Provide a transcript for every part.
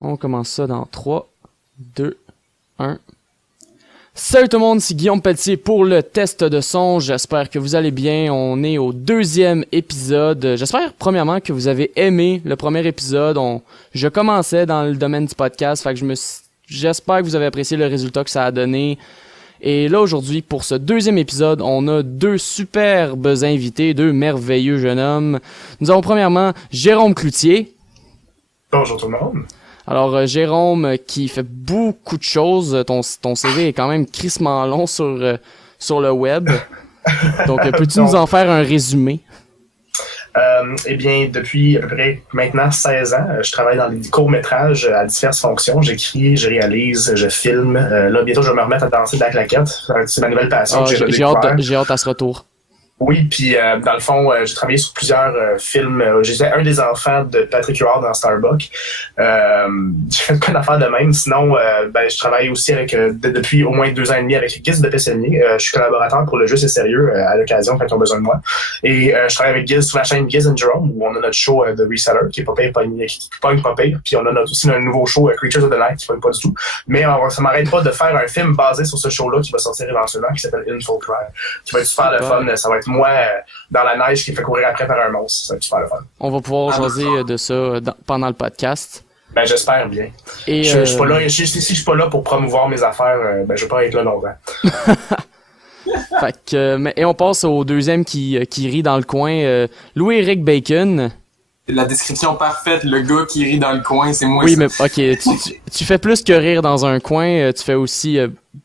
On commence ça dans 3, 2, 1. Salut tout le monde, c'est Guillaume Pelletier pour le test de son. J'espère que vous allez bien. On est au deuxième épisode. J'espère premièrement que vous avez aimé le premier épisode. Je commençais dans le domaine du podcast, fait que j'espère que vous avez apprécié le résultat que ça a donné. Et là aujourd'hui, pour ce deuxième épisode, on a deux superbes invités, deux merveilleux jeunes hommes. Nous avons premièrement Jérôme Cloutier. Bonjour tout le monde. Alors, Jérôme, qui fait beaucoup de choses, ton CV est quand même crissement long sur le web. Donc, peux-tu nous en faire un résumé? Eh bien, depuis à peu près maintenant 16 ans, je travaille dans les courts-métrages à diverses fonctions. J'écris, je réalise, je filme. Là, bientôt, je vais me remettre à danser de la claquette. C'est ma nouvelle passion que j'ai redécouvert. J'ai hâte à ce retour. Oui, puis dans le fond, j'ai travaillé sur plusieurs films. J'étais un des enfants de Patrick Huard dans Starbuck. J'ai fait plein d'affaires de même. Sinon, je travaille aussi avec depuis au moins 2 ans et demi avec Giz de Pessonnier. Je suis collaborateur pour le Juste et Sérieux à l'occasion quand ils ont besoin de moi. Et je travaille avec Giz sur la chaîne Giz and Jerome où on a notre show The Reseller qui est pas pire. Puis on a aussi notre nouveau show Creatures of the Night qui pogne pas du tout. Mais ça m'arrête pas de faire un film basé sur ce show-là qui va sortir éventuellement qui s'appelle In Full Cry. Qui va être super le fun. Ça va être moi dans la neige qui fait courir après par un monstre. Ça va être super le fun. On va pouvoir jaser de ça pendant le podcast. Ben, j'espère bien. Et je suis pas là, si je suis pas là pour promouvoir mes affaires, je vais pas être là longtemps. Fait que, et on passe au deuxième qui rit dans le coin, Louis-Éric Bacon. La description parfaite, le gars qui rit dans le coin, c'est moi. Oui, mais ok, tu fais plus que rire dans un coin, tu fais aussi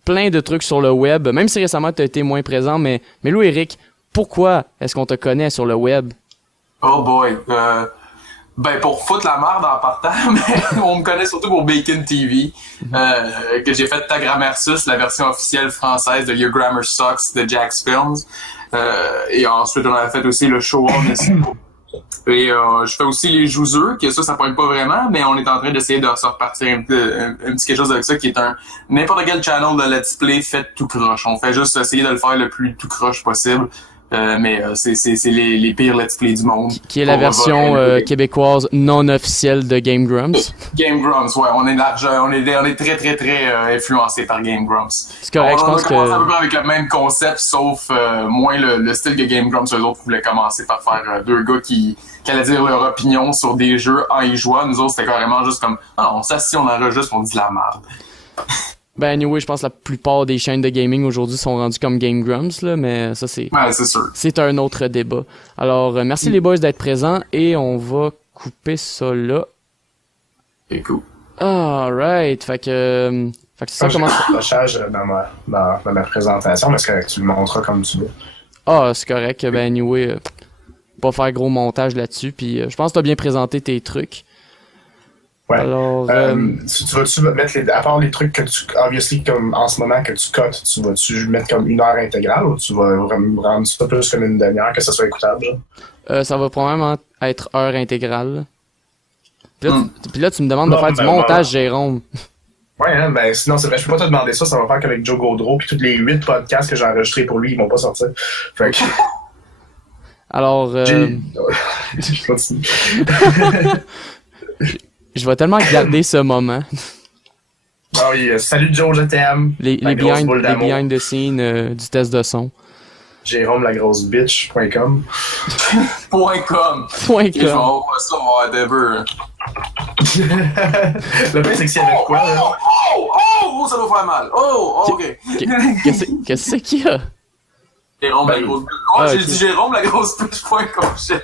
plein de trucs sur le web, même si récemment tu as été moins présent, mais Louis-Éric, pourquoi est-ce qu'on te connaît sur le web? Oh boy, pour foutre la merde en partant, mais on me connaît surtout pour Bacon TV, que j'ai fait Ta Grammaire Sus, la version officielle française de Your Grammar Sucks de Jack's Films, et ensuite on a fait aussi le show on. Et je fais aussi les Jouzeux, que ça pointe pas vraiment, mais on est en train d'essayer de se repartir un petit quelque chose avec ça qui est n'importe quel channel de Let's Play fait tout croche. On fait juste essayer de le faire le plus tout croche possible. Mais c'est les pires Let's Play du monde. Qui est la version québécoise non officielle de Game Grumps. Game Grumps, ouais. On est très très très influencé par Game Grumps. C'est correct, je pense que... On a commencé à peu près avec le même concept, sauf moins le style que Game Grumps. Eux autres voulaient commencer par faire deux gars qui allaient dire leur opinion sur des jeux en y jouant. Nous autres, c'était carrément juste comme, on s'assied, on enregistre, on dit de la merde. Ben anyway, je pense que la plupart des chaînes de gaming aujourd'hui sont rendues comme Game Grumps, là, mais ça c'est... Ouais, c'est sûr. C'est un autre débat. Alors, merci les boys d'être présents et on va couper ça là. C'est cool. Alright, fait que ça commence... J'ai un accrochage dans ma présentation, mais c'est correct, tu le montreras comme tu veux. Ah, c'est correct, ben anyway, pas faire gros montage là-dessus, puis je pense que t'as bien présenté tes trucs. Ouais. Alors, tu vas-tu mettre à part les trucs que obviously, comme en ce moment que tu cotes, tu vas-tu mettre comme 1 heure intégrale ou tu vas rendre ça plus comme une demi-heure que ça soit écoutable? Ça va probablement être heure intégrale. Puis là, tu me demandes de faire du montage, Jérôme. Ouais, hein, sinon, c'est vrai, je peux pas te demander ça va faire qu'avec Joe Gaudreau, puis tous les 8 podcasts que j'ai enregistrés pour lui, ils vont pas sortir. Fait que... Alors, Je continue. Je vais tellement garder ce moment. Ah oui, salut Joe, je t'aime. Les behind the scenes du test de son. Jérôme lagrossebitch.com. .com. .com. Je vais envoyer ça, whatever. Le pire, c'est que s'il y avait quoi, là? Oh, ça va faire mal. Oh, ok. Qu'est-ce qu'il y a? Jérôme la grosse bitch. Oh, j'ai dit Jérôme la grosse bitch.com, shit.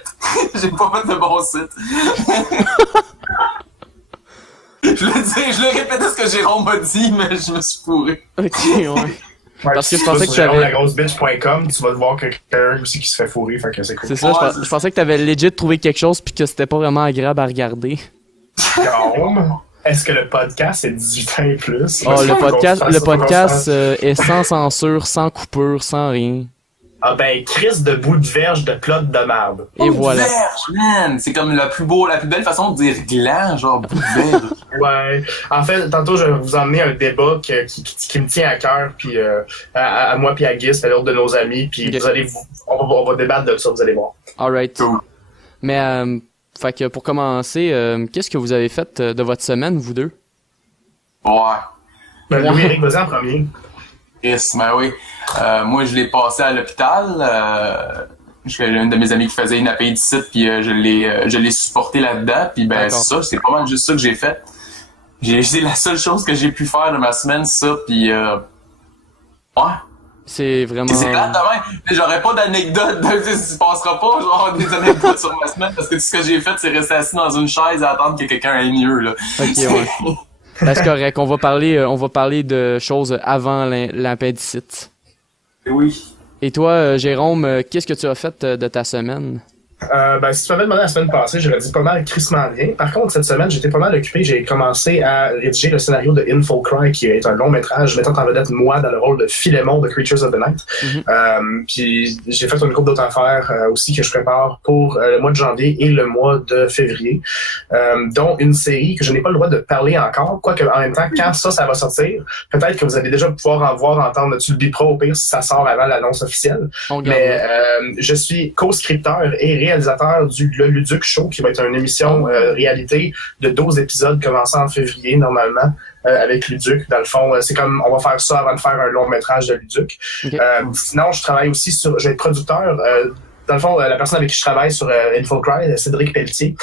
J'ai pas fait de bon site. Je le répétais ce que Jérôme m'a dit, mais je me suis fourré. Ok, ouais. Parce que je pensais que tu avais... lagrossebitch.com, tu vas te voir quelqu'un aussi qui se fait fourrer, fait que c'est cool. C'est ça, je pensais que t'avais legit trouvé quelque chose pis que c'était pas vraiment agréable à regarder. Jérôme, est-ce que le podcast est 18 ans et plus? Oh, le podcast est sans censure, sans coupure, sans rien. Ah ben, crise de bout de verge de plot de merde. Et voilà. Bout de verge, man! C'est comme la plus belle façon de dire gland, genre bout de verge. Ouais. En fait, tantôt, je vais vous emmener un débat qui me tient à cœur, puis à moi puis à Guy, c'est l'autre de nos amis, puis Okay. on va débattre de ça, vous allez voir. Alright. Cool. Mais Fait que pour commencer, qu'est-ce que vous avez fait de votre semaine, vous deux? Ouais. Ben, Louis-Éric, vas-y en premier. Yes, ben oui. Moi, je l'ai passé à l'hôpital. J'ai une de mes amies qui faisait une appendicite, puis je l'ai supporté là-dedans. Puis ben c'est ça, c'est pas mal juste ça que j'ai fait. C'est la seule chose que j'ai pu faire de ma semaine, ça. Puis ouais. C'est vraiment... C'est plate demain. J'aurais pas d'anecdotes. Il se passera pas genre des anecdotes sur ma semaine parce que tout ce que j'ai fait, c'est rester assis dans une chaise et attendre que quelqu'un aille mieux. Là. Ok, ouais. Ben, c'est correct. On va parler de choses avant l'appendicite. Oui. Et toi, Jérôme, qu'est-ce que tu as fait de ta semaine? Ben, si tu m'avais demandé la semaine passée, j'aurais dit pas mal crissement bien. Par contre, cette semaine, j'étais pas mal occupé. J'ai commencé à rédiger le scénario de In Full Cry, qui est un long métrage mettant en vedette moi dans le rôle de Philémon de Creatures of the Night. Puis j'ai fait une couple d'autres affaires aussi que je prépare pour le mois de janvier et le mois de février, dont une série que je n'ai pas le droit de parler encore, quoique en même temps, quand ça va sortir, peut-être que vous allez déjà pouvoir entendre dessus le bipro au pire si ça sort avant l'annonce officielle. Mais je suis co-scripteur et réalisateur du Le Luduc Show, qui va être une émission réalité de 12 épisodes commençant en février, normalement, avec Luduc. Dans le fond, c'est comme, on va faire ça avant de faire un long métrage de Luduc. Okay. Sinon, je travaille aussi je vais être producteur. Dans le fond, la personne avec qui je travaille sur In Full Cry, Cédric Pelletier,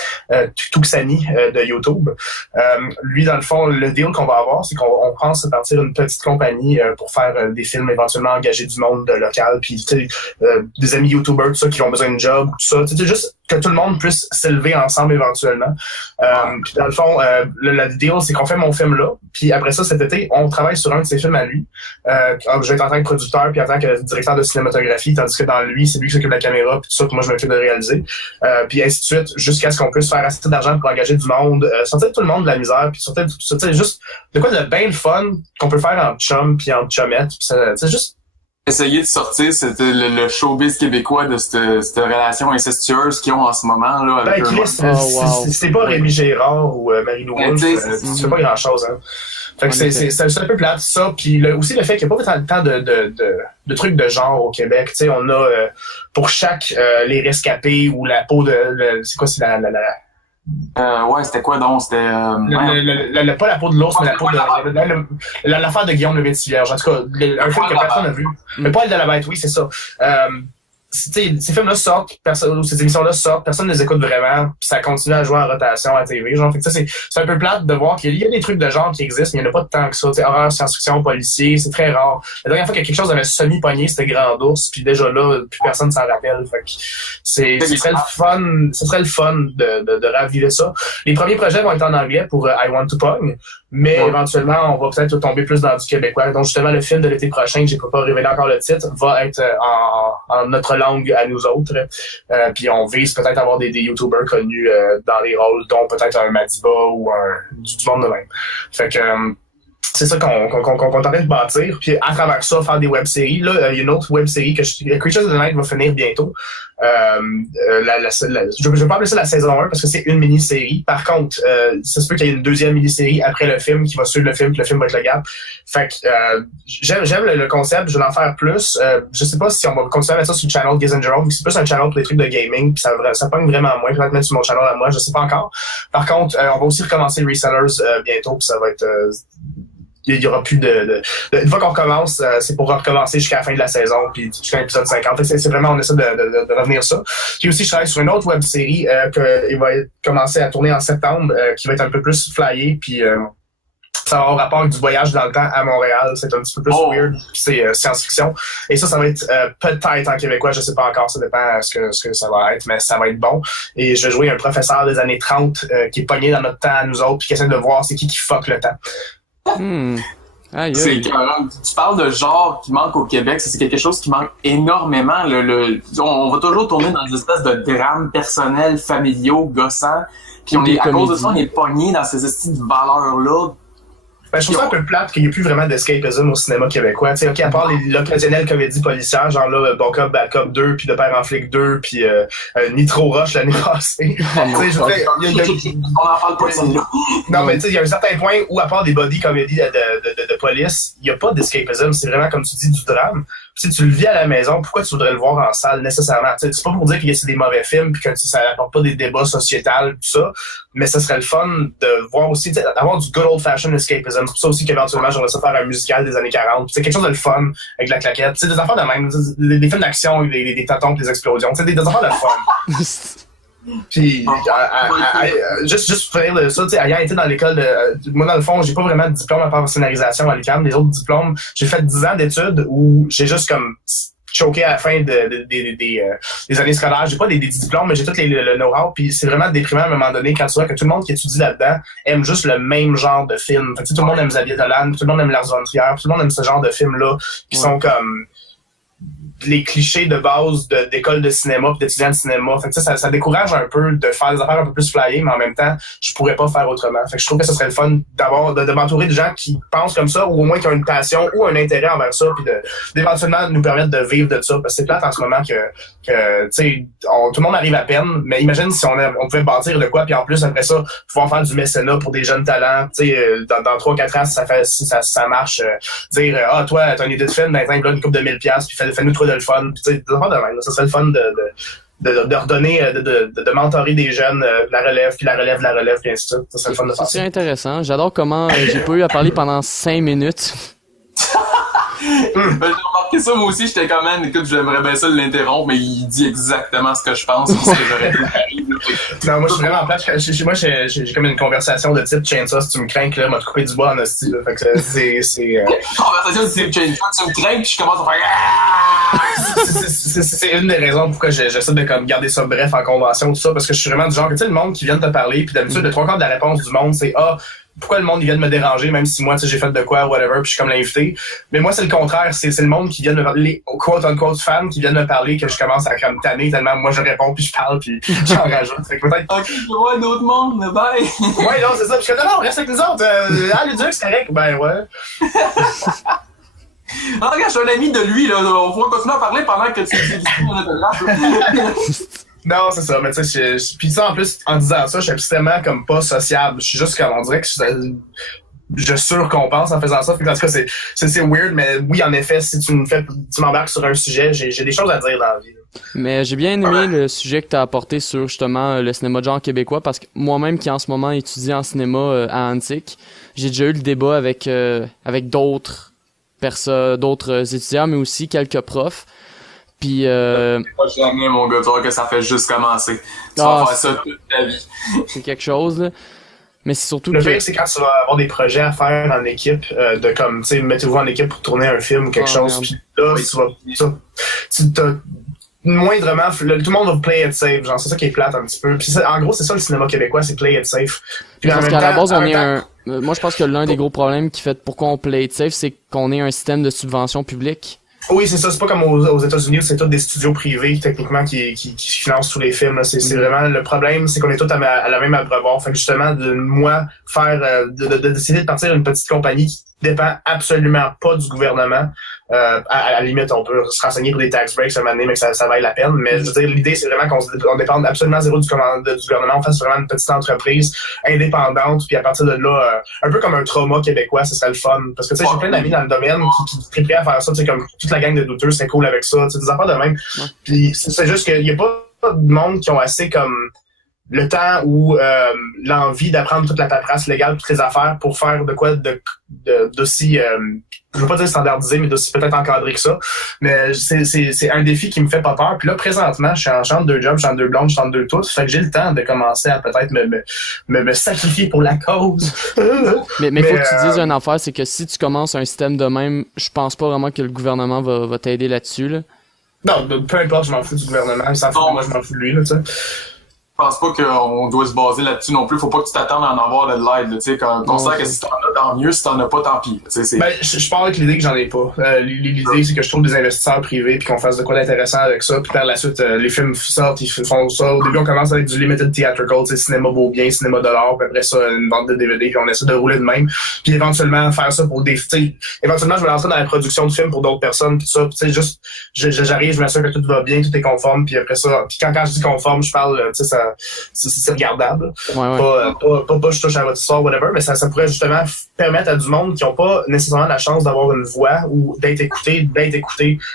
Tuxani de YouTube. Lui, dans le fond, le deal qu'on va avoir, c'est qu'on pense à partir d'une petite compagnie pour faire des films, éventuellement engager du monde local, puis des amis YouTubers, tout ça, qui ont besoin de job, tout ça. C'est juste que tout le monde puisse s'élever ensemble éventuellement. Puis dans le fond, le deal, c'est qu'on fait mon film là, puis après ça, cet été, on travaille sur un de ses films à lui. Je vais être en tant que producteur, puis en tant que directeur de cinématographie, tandis que dans lui, c'est lui qui s'occupe de la caméra, puis tout ça, que moi je m'occupe de réaliser, puis ainsi de suite, jusqu'à ce qu'on puisse faire assez d'argent pour engager du monde, sortir tout le monde de la misère, puis sortir juste de quoi de bien le fun qu'on peut faire en chum puis en chumette, puis c'est juste essayer de sortir le showbiz québécois de cette relation incestueuse qu'ils ont en ce moment là avec c'est pas Rémi Gérard ou Marie-Louise, c'est pas grand chose, hein. Fait que c'est un peu plate, ça. Puis aussi le fait qu'il n'y a pas tant de trucs de genre au Québec. Tu sais, on a pour chaque les rescapés ou la peau c'est quoi, c'est ouais, c'était quoi donc? C'était pas la peau de l'ours, mais la peau de l'affaire de Guillaume le Métivierge. En tout cas, un film que personne n'a vu. Mais pas elle de la bête, oui, c'est ça. Ces films-là sortent, ces émissions-là sortent, personne ne les écoute vraiment, puis ça continue à jouer en rotation à TV. Genre, fait que c'est un peu plate de voir qu'il y a des trucs de genre qui existent, mais il n'y en a pas tant que ça. Horreur, science-fiction, policier, c'est très rare. La dernière fois qu'il y a quelque chose avait semi-pogné, c'était Grand Ours, puis déjà là, plus personne s'en rappelle. Fait que ce serait le fun de raviver ça. Les premiers projets vont être en anglais pour I Want to Pong, mais éventuellement, on va peut-être tomber plus dans du québécois. Donc justement, le film de l'été prochain, que j'ai pas révélé encore le titre, va être en notre langue à nous autres. Puis on vise peut-être avoir des YouTubers connus dans les rôles, dont peut-être un Madiba ou du monde de même. Fait que c'est ça qu'on est en train de bâtir. Puis à travers ça, faire des web-séries. Là, il y a une autre web-série Creatures of the Night va finir bientôt. Je vais pas appeler ça la saison 1 parce que c'est une mini-série. Par contre, ça se peut qu'il y ait une deuxième mini-série après le film qui va suivre le film, puis le film va être le gap. Fait que j'aime le concept, je vais en faire plus. Je sais pas si on va continuer à mettre ça sur le channel Giz and Jerome, c'est plus un channel pour des trucs de gaming, puis ça pogne vraiment moins. Je vais le mettre sur mon channel à moi, je sais pas encore. Par contre, on va aussi recommencer Resellers bientôt, puis ça va être il y aura plus une fois qu'on recommence, c'est pour recommencer jusqu'à la fin de la saison, puis jusqu'à l'épisode 50. C'est vraiment, on essaie de revenir ça. Puis aussi, je travaille sur une autre web-série qui va commencer à tourner en septembre, qui va être un peu plus flyée, puis ça va avoir rapport avec du voyage dans le temps à Montréal. C'est un petit peu plus weird, c'est science-fiction. Et ça va être peut-être en québécois, je sais pas encore, ça dépend ce que ça va être, mais ça va être bon. Et je vais jouer un professeur des années 30 qui est pogné dans notre temps à nous autres, puis qui essaie de voir c'est qui fuck le temps. C'est carrément. Tu parles de genre qui manque au Québec, c'est quelque chose qui manque énormément. On va toujours tourner dans des espèces de drames personnels, familiaux, gossants. Puis à cause de ça, on est pogné dans ces styles de valeurs-là. Ben, je trouve ça un peu plate qu'il n'y ait plus vraiment d'escapism au cinéma québécois. T'sais, OK, à part l'occasionnelle comédie policière, genre là, Bon Cop, Bad Cop 2, puis De Père en Flic 2, puis Nitro Rush l'année passée. On n'en parle pas de ça. Non, mais tu sais, il y a un certain point où, à part des body comédies de police, il y a pas d'escapism, c'est vraiment, comme tu dis, du drame. Puis, tu le vis à la maison, pourquoi tu voudrais le voir en salle nécessairement? T'sais, c'est pas pour dire que c'est des mauvais films puis que ça apporte pas des débats sociétals tout ça, mais ça serait le fun de voir aussi, d'avoir du good old-fashioned escapism. C'est pour ça aussi qu'éventuellement, j'aimerais ça faire un musical des années 40. C'est quelque chose de le fun avec la claquette. T'sais, des affaires de même, des films d'action avec des tâtons, des explosions. Des affaires de fun. Puis, juste pour dire ça, tu sais, ayant été dans l'école moi, dans le fond, j'ai pas vraiment de diplôme à part en scénarisation à l'UQAM. Les autres diplômes, j'ai fait 10 ans d'études où j'ai juste comme choqué à la fin des années scolaires. J'ai pas des diplômes, mais j'ai tout le know-how. Puis c'est vraiment déprimant à un moment donné quand tu vois que tout le monde qui étudie là-dedans aime juste le même genre de film. Fait que, tout le monde aime Xavier Dolan, tout le monde aime Lars von Trier, tout le monde aime ce genre de films-là qui sont comme les clichés de base d'école de cinéma pis d'étudiants de cinéma. Fait que ça décourage un peu de faire des affaires un peu plus flyées, mais en même temps, je pourrais pas faire autrement. Fait que je trouve que ce serait le fun de m'entourer de gens qui pensent comme ça, ou au moins qui ont une passion ou un intérêt envers ça, puis d'éventuellement nous permettre de vivre de ça. Parce que c'est plate en ce moment que tu sais, tout le monde arrive à peine, mais imagine si on pouvait bâtir de quoi, puis en plus, après ça, pouvoir faire du mécénat pour des jeunes talents, tu sais, dans 3-4 ans, si ça marche, dire, toi, t'as une idée de film, ben, une couple de 1000$, puis fais-nous trop de le fun, puis tu sais, des affaires de même, ça serait le fun de redonner, de mentorer des jeunes, la relève, puis la relève, puis ainsi de suite. Ça serait le fun de faire ça. C'est intéressant. J'adore comment j'ai pas eu à parler pendant 5 minutes. J'ai remarqué ça, moi aussi, j'étais quand même, écoute, j'aimerais bien ça l'interrompre, mais il dit exactement ce que je pense. Non, moi, je suis vraiment plate. Moi, j'ai comme une conversation de type Chainsaw, si tu me crains, que là, m'a coupé du bois en hostie, là. Fait que c'est conversation de type Chainsaw, tu me crains, puis je commence à faire c'est une des raisons pourquoi j'essaie de comme garder ça bref en convention, tout ça, parce que je suis vraiment du genre que, tu sais, le monde qui vient de te parler, puis d'habitude, le 3/4 de la réponse du monde, c'est pourquoi le monde il vient de me déranger, même si moi, tu sais, j'ai fait de quoi, whatever, puis je suis comme l'invité. Mais moi, c'est le contraire. C'est le monde qui vient de me parler, les quote-unquote fans qui viennent me parler, que je commence à comme tanner tellement moi je réponds, puis je parle, puis j'en rajoute. Fait que peut-être. Ok, je vois un autre monde, bye! Ouais, non, c'est ça. Puis je dis, non, reste avec nous autres. Luduc, c'est correct. Ben, ouais. Ah, regarde, je suis un ami de lui, là. On va continuer à parler pendant que tu dis mon autographe. Non, c'est ça, mais tu sais, puis ça, en plus, en disant ça, je suis extrêmement comme pas sociable. Je suis juste comme, on dirait que je surcompense en faisant ça. Puis en tout cas, c'est weird, mais oui, en effet, si tu m'embarques sur un sujet, j'ai des choses à dire dans la vie. Mais j'ai bien aimé le sujet que tu as apporté sur justement le cinéma de genre québécois, parce que moi-même qui en ce moment étudie en cinéma à Antique, j'ai déjà eu le débat avec d'autres personnes, d'autres étudiants, mais aussi quelques profs. Puis Pas jamais, mon gars, tu vois que ça fait juste commencer. Tu vas faire ça toute ta vie. C'est quelque chose, là. Mais c'est surtout le pire, c'est quand tu vas avoir des projets à faire en équipe, de comme, tu sais, mettez-vous en équipe pour tourner un film ou quelque chose, puis là, tu t'as moindrement, tout le monde va play it safe, genre, c'est ça qui est plate un petit peu. Puis en gros, c'est ça le cinéma québécois, c'est play it safe. Puis parce qu'à la base, on est moi, je pense que l'un des gros problèmes qui fait pourquoi on play it safe, c'est qu'on est un système de subvention publique. Oui, c'est ça. C'est pas comme aux États-Unis où c'est tous des studios privés, techniquement, qui financent tous les films. C'est vraiment le problème, c'est qu'on est tous à la même abreuvoir. Fait que justement, de décider de partir d'une petite compagnie qui dépend absolument pas du gouvernement. À la limite, on peut se renseigner pour des tax breaks à un moment donné, mais que ça vaille la peine. Mais je veux dire, l'idée, c'est vraiment qu'on dépende absolument zéro du gouvernement. On fasse vraiment une petite entreprise indépendante, puis à partir de là, un peu comme un trauma québécois, ce serait le fun. Parce que tu sais, j'ai plein d'amis dans le domaine qui seraient prêts à faire ça, tu sais, comme toute la gang de douteux serait cool avec ça, tu sais, des affaires de même. Puis c'est juste qu'il y a pas de monde qui ont assez comme le temps ou l'envie d'apprendre toute la paperasse légale, toutes les affaires pour faire de quoi d'aussi je veux pas dire standardisé, mais d'aussi peut-être encadré que ça. Mais c'est un défi qui me fait pas peur. Puis là, présentement, je suis entre 2 jobs, je suis entre 2 blondes, je suis entre 2 toutes. Fait que j'ai le temps de commencer à peut-être me sacrifier pour la cause. mais faut que tu dises une affaire, c'est que si tu commences un système de même, je pense pas vraiment que le gouvernement va t'aider là-dessus, là. Non, peu importe, je m'en fous du gouvernement. Il s'en fout de moi, je m'en fous de lui, là, tu sais. Je pense pas qu'on doit se baser là-dessus non plus. Faut pas que tu t'attendes à en avoir de l'aide, tu sais. Considère que si t'en as, tant mieux. Si t'en as pas, tant pis. Ben, je pars avec l'idée que j'en ai pas. L'idée, c'est que je trouve des investisseurs privés puis qu'on fasse de quoi d'intéressant avec ça. Puis par la suite, les films sortent, ils font ça. Au début, on commence avec du limited theatrical, tu sais, cinéma beau bien, cinéma dollar. Puis après ça, une vente de DVD. Puis on essaie de rouler de même. Puis éventuellement, faire ça pour des, tu sais, éventuellement, je vais lancer dans la production de films pour d'autres personnes. Puis ça, tu sais, juste, j'arrive, je m'assure que tout va bien, tout est conforme. Puis après ça, puis quand je dis conforme, je parle, tu sais, c'est regardable. Ouais. Pas je touche à votre histoire, whatever, mais ça pourrait justement permettre à du monde qui ont pas nécessairement la chance d'avoir une voix ou d'être écouté.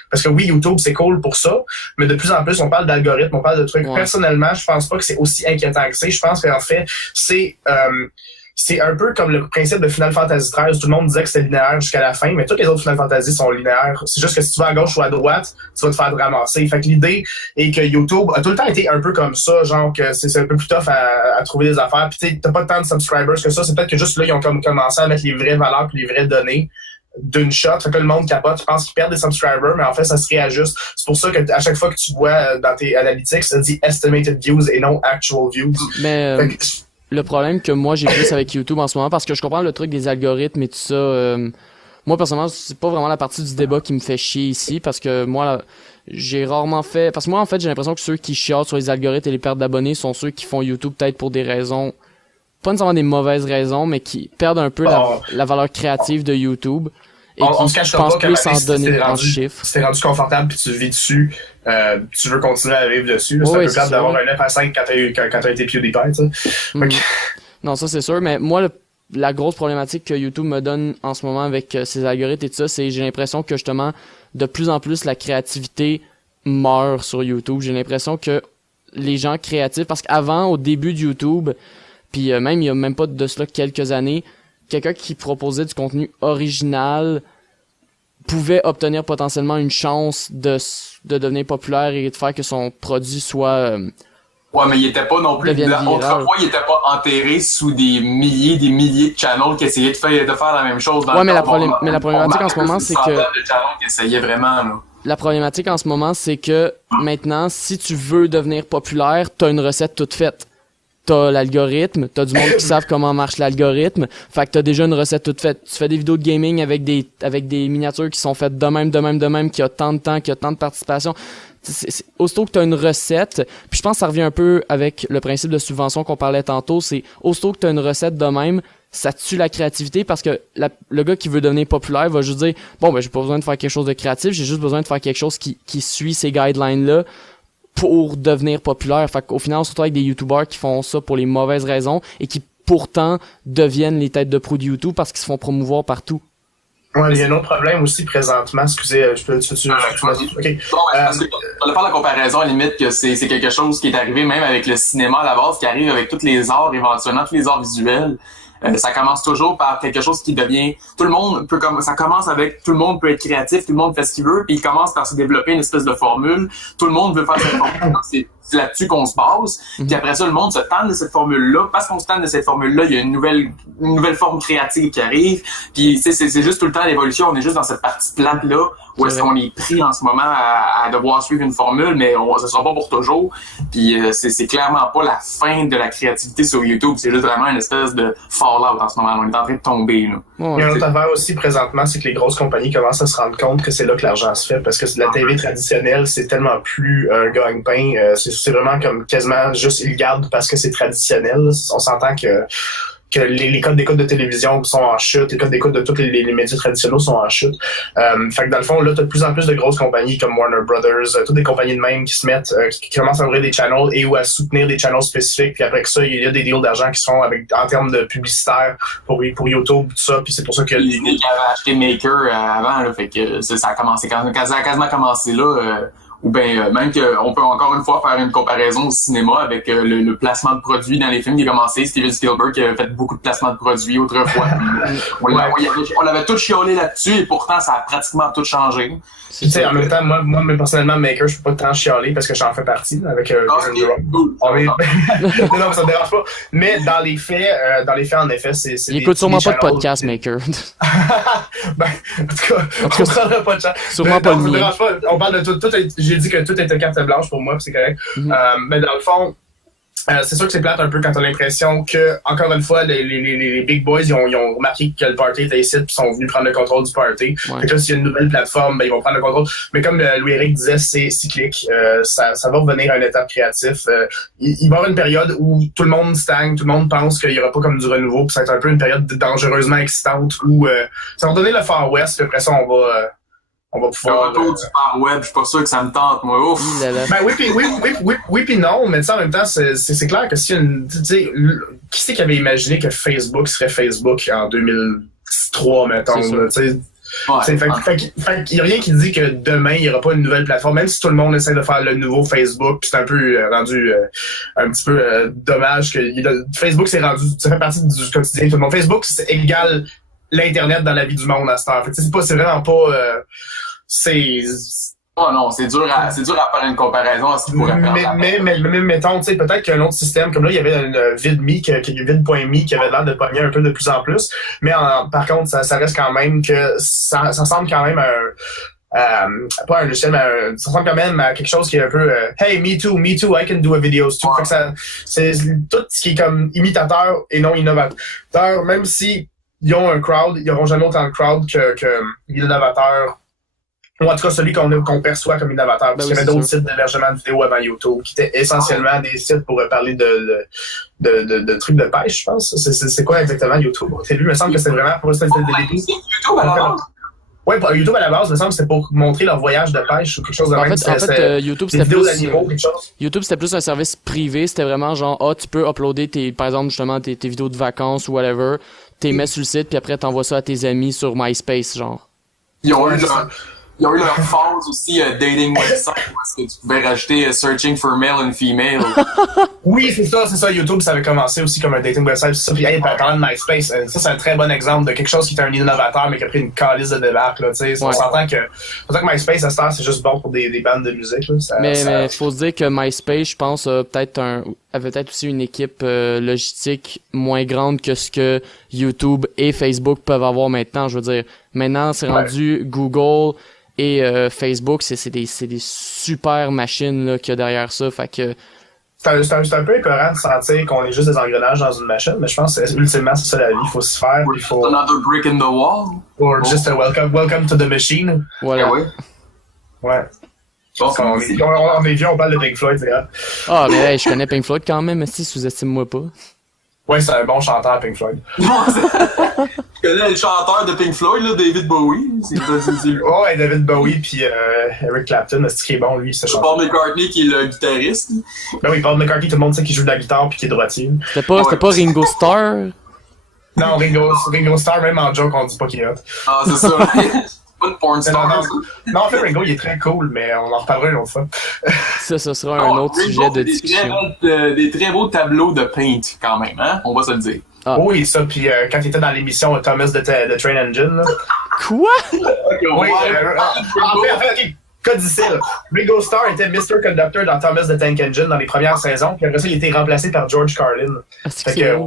Parce que oui, YouTube, c'est cool pour ça, mais de plus en plus, on parle d'algorithmes, on parle de trucs. Ouais. Personnellement, je pense pas que c'est aussi inquiétant que ça. Je pense qu'en fait, c'est un peu comme le principe de Final Fantasy XIII. Tout le monde disait que c'était linéaire jusqu'à la fin, mais toutes les autres Final Fantasy sont linéaires. C'est juste que si tu vas à gauche ou à droite, tu vas te faire ramasser. Fait que l'idée est que YouTube a tout le temps été un peu comme ça, genre que c'est un peu plus tough à trouver des affaires. Puis tu sais, t'as pas tant de subscribers que ça. C'est peut-être que juste là, ils ont comme commencé à mettre les vraies valeurs puis les vraies données d'une shot. Fait que le monde capote, je pense qu'ils perdent des subscribers, mais en fait, ça se réajuste. C'est pour ça que à chaque fois que tu vois dans tes analytics, ça dit estimated views et non actual views. Mais le problème que moi j'ai plus avec YouTube en ce moment, parce que je comprends le truc des algorithmes et tout ça, moi personnellement c'est pas vraiment la partie du débat qui me fait chier ici, parce que moi là, j'ai rarement fait, parce que moi en fait j'ai l'impression que ceux qui chialent sur les algorithmes et les pertes d'abonnés sont ceux qui font YouTube peut-être pour des raisons, pas nécessairement des mauvaises raisons, mais qui perdent un peu la valeur créative de YouTube. Et on se qui cachera pensent pas plus en si donner en chiffres. Si t'es rendu confortable puis tu vis dessus, tu veux continuer à vivre dessus. C'est un peu grave d'avoir un F5 quand t'as été PewDiePie, tu sais. Non, ça c'est sûr, mais moi la grosse problématique que YouTube me donne en ce moment avec ses algorithmes et tout ça, c'est j'ai l'impression que justement de plus en plus la créativité meurt sur YouTube. J'ai l'impression que les gens créatifs, parce qu'avant, au début de YouTube, puis même il y a même pas de cela quelques années, quelqu'un qui proposait du contenu original pouvait obtenir potentiellement une chance de devenir populaire et de faire que son produit soit ouais, mais il était pas non plus autrefois, il était pas enterré sous des milliers de channels qui essayaient de faire la même chose dans mais la problématique en ce moment, c'est que de channels qui essayaient vraiment là. La problématique en ce moment, c'est que maintenant, si tu veux devenir populaire, t'as une recette toute faite. T'as l'algorithme, t'as du monde qui savent comment marche l'algorithme, fait que t'as déjà une recette toute faite. Tu fais des vidéos de gaming avec des miniatures qui sont faites de même, qui a tant de temps, qui a tant de participation. Aussitôt que t'as une recette, puis je pense que ça revient un peu avec le principe de subvention qu'on parlait tantôt, c'est aussitôt que t'as une recette de même, ça tue la créativité, parce que le gars qui veut devenir populaire va juste dire bon ben j'ai pas besoin de faire quelque chose de créatif, j'ai juste besoin de faire quelque chose qui suit ces guidelines là pour devenir populaire. Fait qu'au final on se retrouve avec des youtubeurs qui font ça pour les mauvaises raisons et qui pourtant deviennent les têtes de proue de YouTube parce qu'ils se font promouvoir partout. Ouais, il y a un autre problème aussi présentement, excusez, je peux OK. Bon, parce que on va faire la comparaison à la limite que c'est quelque chose qui est arrivé même avec le cinéma à la base, qui arrive avec tous les arts éventuellement, tous les arts visuels. Ça commence toujours par quelque chose qui devient tout le monde peut comme ça commence avec tout le monde peut être créatif, tout le monde fait ce qu'il veut, puis il commence par se développer une espèce de formule. Tout le monde veut faire cette formule, c'est là-dessus qu'on se base. Puis après ça, le monde se tente de cette formule-là. Parce qu'on se tente de cette formule-là, il y a une nouvelle forme créative qui arrive. Puis c'est juste tout le temps l'évolution. On est juste dans cette partie plate-là où est-ce qu'on est pris en ce moment à devoir suivre une formule, mais ce sera pas pour toujours. Puis c'est clairement pas la fin de la créativité sur YouTube. C'est juste vraiment une espèce de fallout en ce moment. On est en train de tomber, là. Il y a un autre affaire aussi présentement, c'est que les grosses compagnies commencent à se rendre compte que c'est là que l'argent se fait, parce que la TV traditionnelle, c'est tellement plus un gagne-pain. C'est vraiment comme quasiment juste ils le gardent parce que c'est traditionnel. On s'entend que les codes d'écoute de télévision sont en chute, les codes d'écoute de tous les médias traditionnels sont en chute. Fait que dans le fond, là, t'as de plus en plus de grosses compagnies comme Warner Brothers, toutes des compagnies de même qui se mettent, qui commencent à ouvrir des channels et ou à soutenir des channels spécifiques. Puis après que ça, il y a des deals d'argent qui sont en termes de publicitaire pour YouTube, tout ça. Puis c'est pour ça que qui avait acheté Maker avant, là, fait que ça a commencé quasiment commencé là. Ou bien même qu'on peut encore une fois faire une comparaison au cinéma avec le placement de produits dans les films qui a commencé. Steven Spielberg qui avait fait beaucoup de placements de produits autrefois. On l'avait tout chiolé là-dessus et pourtant ça a pratiquement tout changé. Tu sais, en même temps, moi personnellement, Maker, je peux pas tant chialer parce que j'en fais partie là, avec cool. Non, ça me dérange pas. Mais dans les faits, en effet, c'est il écoute sûrement pas de podcast, Maker. Ben, en tout cas, on prendra pas de chance. Sûrement pas le mien. On parle de tout. J'ai dit que tout était carte blanche pour moi, c'est correct. Mais dans le fond, c'est sûr que c'est plate un peu quand t'as l'impression que, encore une fois, les big boys, ils ont remarqué que le party était ici pis sont venus prendre le contrôle du party. Ouais. Fait que là, s'il y a une nouvelle plateforme, ben, ils vont prendre le contrôle. Mais comme Louis-Éric disait, c'est cyclique. Ça va revenir à une étape créatif. Il va y avoir une période où tout le monde stagne, tout le monde pense qu'il y aura pas comme du renouveau pis ça va être un peu une période dangereusement excitante où, ça va donner le Far West pis après ça, on va Le pouvoir... retour du par web, je suis pas sûr que ça me tente, moi. Ouf! Ben oui puis non, mais tu sais, en même temps, c'est clair que si tu sais, qui c'est qui avait imaginé que Facebook serait Facebook en 2003, mettons, là, tu sais. Ouais, Fait qu'il y a rien qui dit que demain, il n'y aura pas une nouvelle plateforme, même si tout le monde essaie de faire le nouveau Facebook, puis c'est un peu rendu un petit peu dommage que Facebook c'est rendu, ça fait partie du quotidien de tout le monde. Facebook, c'est égal l'Internet dans la vie du monde à cette heure. Fait que c'est vraiment pas... Oh non, c'est dur à faire une comparaison à ce qu'il pourrait faire. Mais mettons, tu sais, peut-être qu'un autre système, comme là, il y avait une Vid.me qui avait l'air de pogner un peu de plus en plus, mais par contre, ça reste quand même que ça semble quand même pas un logiciel, mais ça ressemble quand même à quelque chose qui est un peu hey, me too, I can do a videos too. Fait que c'est tout ce qui est comme imitateur et non innovateur, même si ils ont un crowd, ils n'auront jamais autant de crowd que l'innovateur. Ou en tout cas, celui qu'on perçoit comme innovateur. Parce qu'il y avait d'autres sites d'hébergement de vidéos avant YouTube qui étaient essentiellement des sites pour parler de trucs de pêche, je pense. C'est quoi exactement YouTube? Au début, il me semble que c'était vraiment pour ça. YouTube à la base? Oui, YouTube à la base, il me semble que c'était pour montrer leur voyage de pêche ou quelque chose de même. En fait, YouTube, c'était vidéos plus d'animaux, quelque chose. YouTube, c'était plus un service privé. C'était vraiment genre, tu peux uploader par exemple, justement, tes vidéos de vacances ou whatever. T'es mets sur le site, puis après, t'envoies ça à tes amis sur MySpace, genre. Ils ont eu leur phase aussi dating website parce que tu pouvais rajouter searching for male and female. Oui, c'est ça. YouTube, ça avait commencé aussi comme un dating website. Ça, puis parlant de MySpace, ça c'est un très bon exemple de quelque chose qui était un innovateur mais qui a pris une calice de débarque. Là, on s'entend que MySpace à cette heure, c'est juste bon pour des bandes de musique. Là. Mais faut se dire que MySpace, je pense, avait peut-être aussi une équipe logistique moins grande que ce que YouTube et Facebook peuvent avoir maintenant. Je veux dire, maintenant c'est rendu Google et Facebook, c'est des super machines là, qu'il y a derrière ça. Fait que c'est un peu épeurant de sentir qu'on est juste des engrenages dans une machine, mais je pense que ultimement c'est ça la vie, il faut s'y faire. Il faut another brick in the wall. Or just a welcome to the machine. Voilà. Ah oui. Ouais. On est vieux, on parle de Pink Floyd, c'est grave. Ah, mais hey, je connais Pink Floyd quand même, mais si sous-estime-moi pas. Ouais, c'est un bon chanteur, Pink Floyd. Je connais le chanteur de Pink Floyd, là, David Bowie. Ouais, David Bowie puis Eric Clapton, c'est qui est bon, lui, ce chanteur. Paul McCartney qui est le guitariste. Ben oui, Paul McCartney, tout le monde sait qu'il joue de la guitare puis qu'il est droitier. C'était pas Ringo Starr? Non, Ringo Starr, même en joke, on dit pas qu'il est hot. Ah, c'est ça. Pas une porn star. Non, en fait, Ringo, il est très cool, mais on en reparlera une autre fois. Ça sera un autre sujet de discussion. Des très beaux tableaux de Paint, quand même, hein? On va se le dire. Ah. Oui, ça, puis quand il était dans l'émission Thomas de Train Engine, là. Quoi? Oui, en fait, ok. Codicile. Ringo Starr était Mr. Conductor dans Thomas the Tank Engine dans les premières saisons, puis après ça, il a été remplacé par George Carlin. Fait que,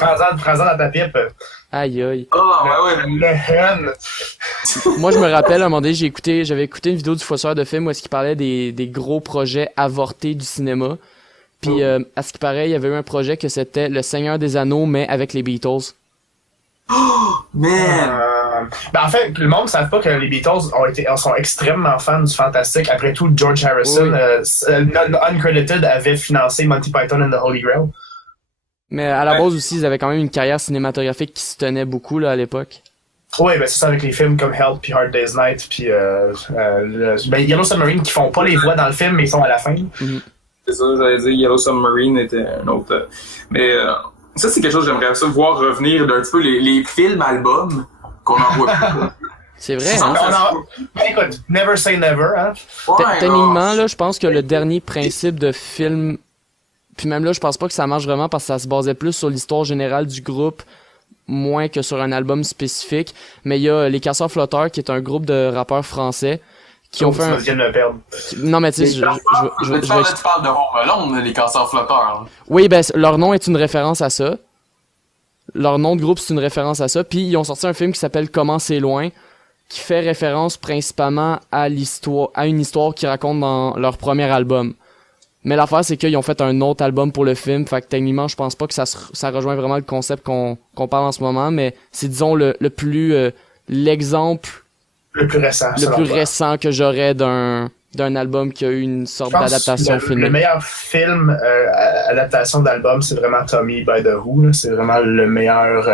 prends-en dans ta pipe. Aïe aïe. Ah, ouais. Le hen. Moi, je me rappelle, à un moment donné, j'avais écouté une vidéo du Fossoyeur de film où est-ce qu'il parlait des gros projets avortés du cinéma. Puis, à ce qui paraît, il y avait eu un projet que c'était Le Seigneur des Anneaux, mais avec les Beatles. Oh, man! En fait, le monde ne savent pas que les Beatles sont extrêmement fans du fantastique. Après tout, George Harrison, uncredited, avait financé Monty Python and the Holy Grail. Mais à la base aussi, ils avaient quand même une carrière cinématographique qui se tenait beaucoup là à l'époque. Oui, ben c'est ça avec les films comme Help puis Hard Day's Night puis Yellow Submarine qui font pas les voix dans le film mais ils sont à la fin. Mm-hmm. C'est ça, j'allais dire Yellow Submarine était un autre. Mais ça c'est quelque chose que j'aimerais ça voir revenir d'un petit peu les films albums qu'on en voit plus. C'est vrai, hein? Ben écoute, never say never, hein? Techniquement, là, je pense que le dernier principe de film. Puis même là, je pense pas que ça marche vraiment parce que ça se basait plus sur l'histoire générale du groupe, moins que sur un album spécifique. Mais il y a Les Casseurs Flotteurs, qui est un groupe de rappeurs français, qui ont fait un... viens de me perdre. Non, mais tu sais, tu parles de Home Alone, Les Casseurs Flotteurs. Oui, ben, leur nom est une référence à ça. Leur nom de groupe, c'est une référence à ça. Puis ils ont sorti un film qui s'appelle Comment c'est loin, qui fait référence principalement à une histoire qu'ils racontent dans leur premier album. Mais l'affaire, c'est qu'ils ont fait un autre album pour le film, fait que techniquement, je pense pas que ça rejoint vraiment le concept qu'on parle en ce moment, mais c'est, disons, l'exemple le plus récent que j'aurais d'un album qui a eu une sorte d'adaptation filmique. Le meilleur film adaptation d'album, c'est vraiment Tommy by the Who, là. C'est vraiment le meilleur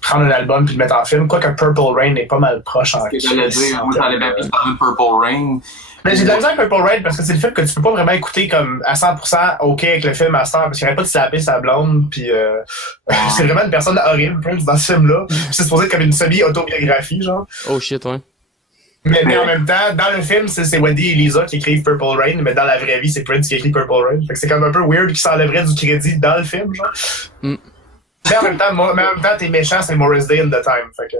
prendre un album puis le mettre en film, quoique Purple Rain est pas mal proche en Ce que j'allais dire, moi j'allais bien plus parler de Purple Rain. Mais j'ai de la misère avec Purple Rain parce que c'est le film que tu peux pas vraiment écouter comme à 100% OK avec le film à 100 parce qu'il n'y aurait pas de slapper sa blonde puis c'est vraiment une personne horrible Prince dans ce film-là. Puis c'est supposé être comme une semi-autobiographie genre. Oh shit, ouais. Mais en même temps, dans le film, c'est Wendy et Lisa qui écrivent Purple Rain, mais dans la vraie vie, c'est Prince qui écrit Purple Rain. Fait que c'est comme un peu weird qu'il s'enlèverait du crédit dans le film, genre. Mm. Mais en même temps, t'es méchant, c'est Morris Day in the Time. Fait que...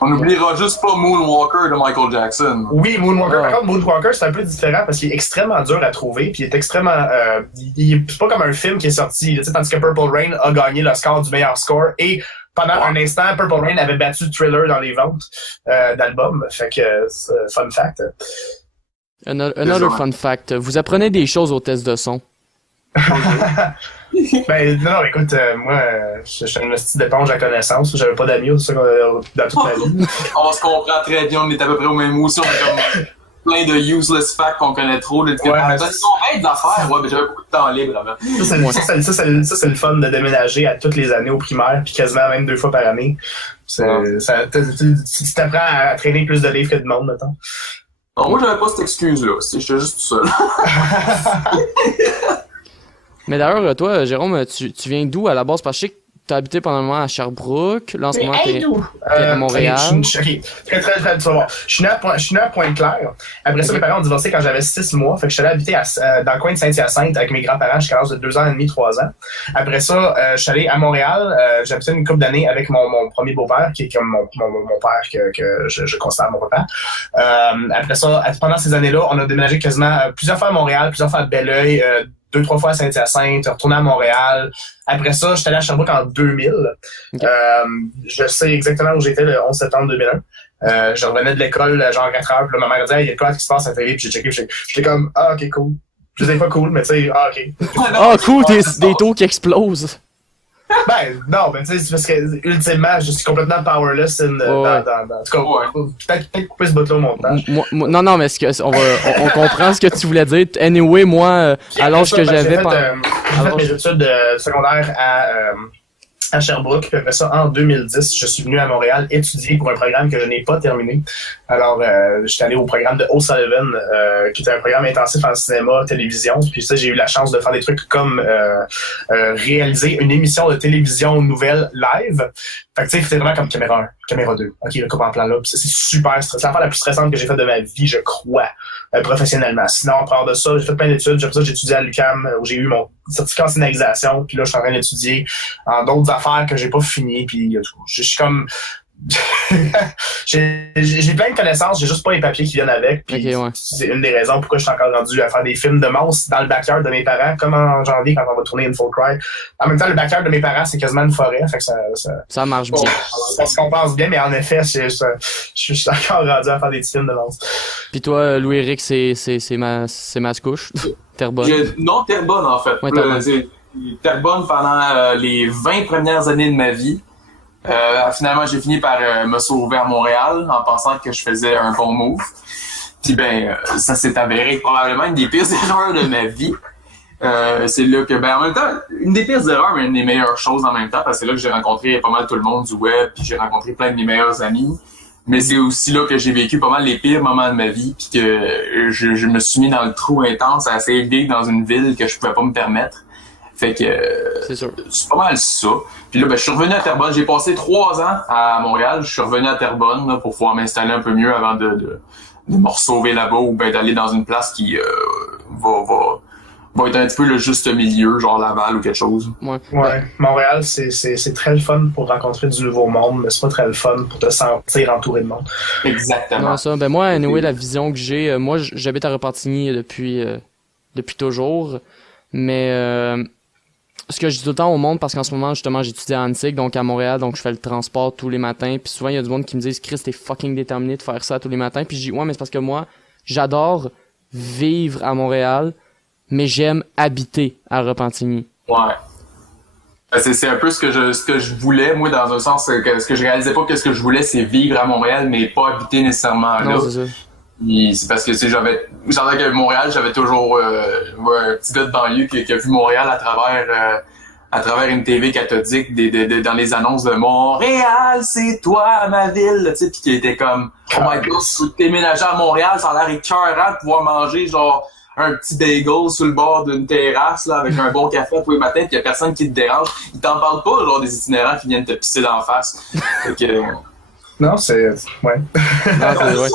On n'oubliera juste pas Moonwalker de Michael Jackson. Oui, Moonwalker. Par contre, Moonwalker, c'est un peu différent parce qu'il est extrêmement dur à trouver, puis il est extrêmement... c'est pas comme un film qui est sorti, tandis que Purple Rain a gagné le score du meilleur score, et pendant un instant, Purple Rain avait battu Thriller dans les ventes d'albums. Fait que, fun fact. Another fun fact. Vous apprenez des choses au test de son. Ben, non, écoute, moi, je suis une petite éponge à connaissance. J'avais pas d'amis, c'est ça, dans toute ma vie. On se comprend très bien, on est à peu près au même aussi. On a comme plein de useless facts qu'on connaît trop. Ils ont bien d'affaires. Ouais, mais j'avais beaucoup de temps libre avant. Ça, c'est le fun de déménager à toutes les années au primaire, puis quasiment même 2 fois par année. Tu t'apprends à traîner plus de livres que de monde, mettons. Non, moi, j'avais pas cette excuse-là. J'étais juste tout seul. Mais d'ailleurs, toi, Jérôme, tu viens d'où à la base? Parce que je sais que t'as habité pendant un moment à Sherbrooke. Là, en ce moment, t'es à Montréal. Très, tu vas voir. Je suis né à Pointe-Claire. Après ça, mes parents ont divorcé quand j'avais 6 mois. Fait que je suis allé habiter dans le coin de Saint-Hyacinthe avec mes grands-parents jusqu'à l'âge de 2 ans et demi, 3 ans. Après ça, je suis allé à Montréal. J'ai habité une couple d'années avec mon premier beau-père, qui est comme mon père que je considère mon papa. Après ça, pendant ces années-là, on a déménagé quasiment plusieurs fois à Montréal, plusieurs fois à Belleuil, 2-3 fois à Saint-Hyacinthe, retourné à Montréal. Après ça, j'étais allé à Sherbrooke en 2000. Okay. Je sais exactement où j'étais le 11 septembre 2001. Je revenais de l'école, genre 4 heures, puis là, ma mère disait, il y a quoi qui se passe à la télé, puis j'ai checké, j'étais comme, ah, ok, cool. Je disais pas cool, mais tu sais, ah, ok. Ah, cool, des taux qui explosent. Ben, non, ben, tu sais, c'est parce que, ultimement, je suis complètement powerless dans en tout cas, peut-être couper ce bout-là au montage. Non, mais on comprend ce que tu voulais dire. Anyway, moi, à l'âge que j'avais... J'ai fait mes études secondaires à Sherbrooke, puis après ça, en 2010, je suis venu à Montréal étudier pour un programme que je n'ai pas terminé. Alors, j'étais allé au programme de O'Sullivan, qui était un programme intensif en cinéma, télévision, puis ça, j'ai eu la chance de faire des trucs comme réaliser une émission de télévision nouvelle live. Fait que tu sais, c'était vraiment comme caméra 1, caméra 2. OK, le coupe en plan là, puis c'est super stressant. C'est l'affaire la plus stressante que j'ai faite de ma vie, je crois, professionnellement. Sinon, en part de ça, j'ai fait plein d'études. Après ça, j'ai étudié à l'UQAM, où j'ai eu mon certificat en scénarisation, puis là, je suis en train d'étudier en d'autres affaires que j'ai pas fini, puis je suis comme... j'ai plein de connaissances, j'ai juste pas les papiers qui viennent avec, puis okay, ouais. C'est une des raisons pourquoi je suis encore rendu à faire des films de monstres dans le backyard de mes parents, comme en janvier quand on va tourner Info Cry. En même temps, le backyard de mes parents, c'est quasiment une forêt, fait que ça marche bien. Ça se compense bien, mais en effet, je suis encore rendu à faire des petits films de monstres. Puis toi, Louis-Éric, c'est Mascouche? Terrebonne? Non, Terrebonne, en fait. Ouais, Terrebonne. Terrebonne pendant les 20 premières années de ma vie. Finalement, j'ai fini par me sauver à Montréal en pensant que je faisais un bon move. Puis ça s'est avéré probablement une des pires erreurs de ma vie. C'est là que, en même temps, une des pires erreurs, mais une des meilleures choses en même temps, parce que c'est là que j'ai rencontré pas mal tout le monde du web, puis j'ai rencontré plein de mes meilleurs amis. Mais c'est aussi là que j'ai vécu pas mal les pires moments de ma vie, puis que je me suis mis dans le trou intense à essayer de vivre dans une ville que je pouvais pas me permettre. Fait que c'est pas mal ça. Puis là, je suis revenu à Terrebonne. J'ai passé 3 ans à Montréal. Je suis revenu à Terrebonne là, pour pouvoir m'installer un peu mieux avant de me sauver là-bas ou d'aller dans une place qui va être un petit peu le juste milieu, genre Laval ou quelque chose. Ouais. Montréal, c'est très le fun pour rencontrer du nouveau monde, mais c'est pas très le fun pour te sentir entouré de monde. Exactement. Non, ça. Moi, anyway, la vision que j'ai, moi, j'habite à Repentigny depuis toujours, mais ce que je dis tout le temps au monde, parce qu'en ce moment, justement, j'étudie à Antique, donc à Montréal, donc je fais le transport tous les matins, puis souvent, il y a du monde qui me disent « Chris, t'es fucking déterminé de faire ça tous les matins », puis je dis « Ouais, mais c'est parce que moi, j'adore vivre à Montréal, mais j'aime habiter à Repentigny. » Ouais. C'est un peu ce que je voulais, moi, dans un sens, ce que je réalisais pas que ce que je voulais, c'est vivre à Montréal, mais pas habiter nécessairement là. Non, c'est ça. C'est parce que j'avais que Montréal, j'avais toujours un petit gars de banlieue qui a vu Montréal à travers à travers une TV cathodique dans les annonces de Montréal, c'est toi ma ville, tu sais, pis qui était comme oh my god, si tu déménager à Montréal, ça a l'air écœurant de pouvoir manger genre un petit bagel sur le bord d'une terrasse là avec un bon café tous les matins, pis y a personne qui te dérange. Ils t'en parlent pas genre des itinérants qui viennent te pisser d'en face. Fait que Non, c'est... Ouais. Non, c'est- ouais.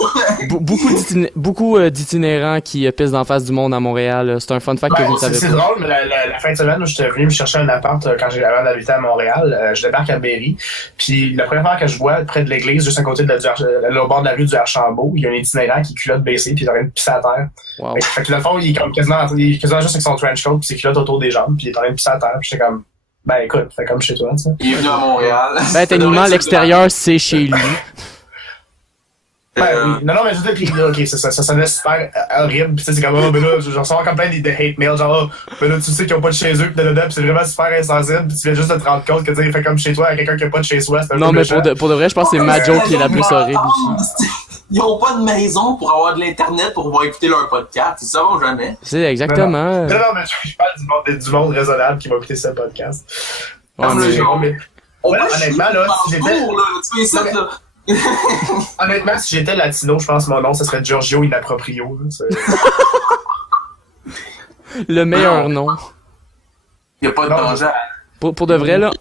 Beaucoup d'itinérants qui pissent d'en face du monde à Montréal. C'est un fun fact que vous ne savez c'est pas. drôle, mais la fin de semaine où j'étais venu me chercher un appart quand avant d'habiter à Montréal, je débarque à Berry. Puis la première fois que je vois près de l'église, juste à côté au bord de la rue du Archambault, il y a un itinérant qui est culotte baissée puis il est en train de pisser à terre. Wow. Fait que dans le fond, il est comme quasiment juste avec son trench coat puis ses culottes autour des jambes puis il est en train de pisser à terre. Puis j'étais comme ben écoute, fais comme chez toi, tu sais. il est venu à Montréal. Ben, techniquement, l'extérieur, c'est chez lui. Ben oui. Non, mais je veux dire, pis, ok, ça sonnait super horrible, pis c'est comme, oh, ben là, j'en reçois comme plein de hate mail, genre, oh, ben là, tu sais qu'ils ont pas de chez eux, pis pis c'est vraiment super insensible, pis tu viens juste de te rendre compte que, tu sais, fait comme chez toi, à quelqu'un qui a pas de chez soi, c'est un Non, peu mais méchant. pour de vrai, je pense que c'est ma joke qui est la plus horrible aussi. Ils ont pas de maison pour avoir de l'internet pour pouvoir écouter leur podcast, ils savent jamais. C'est exactement. Non, mais je parle du monde raisonnable qui va écouter ce podcast. Ouais, mais- Honnêtement, là, si j'étais... Tu fais ça, là. Honnêtement, si j'étais latino, je pense que mon nom, ce serait Giorgio Inaproprio, là, le meilleur nom. Y a pas de Non, danger. Pour de vrai, là,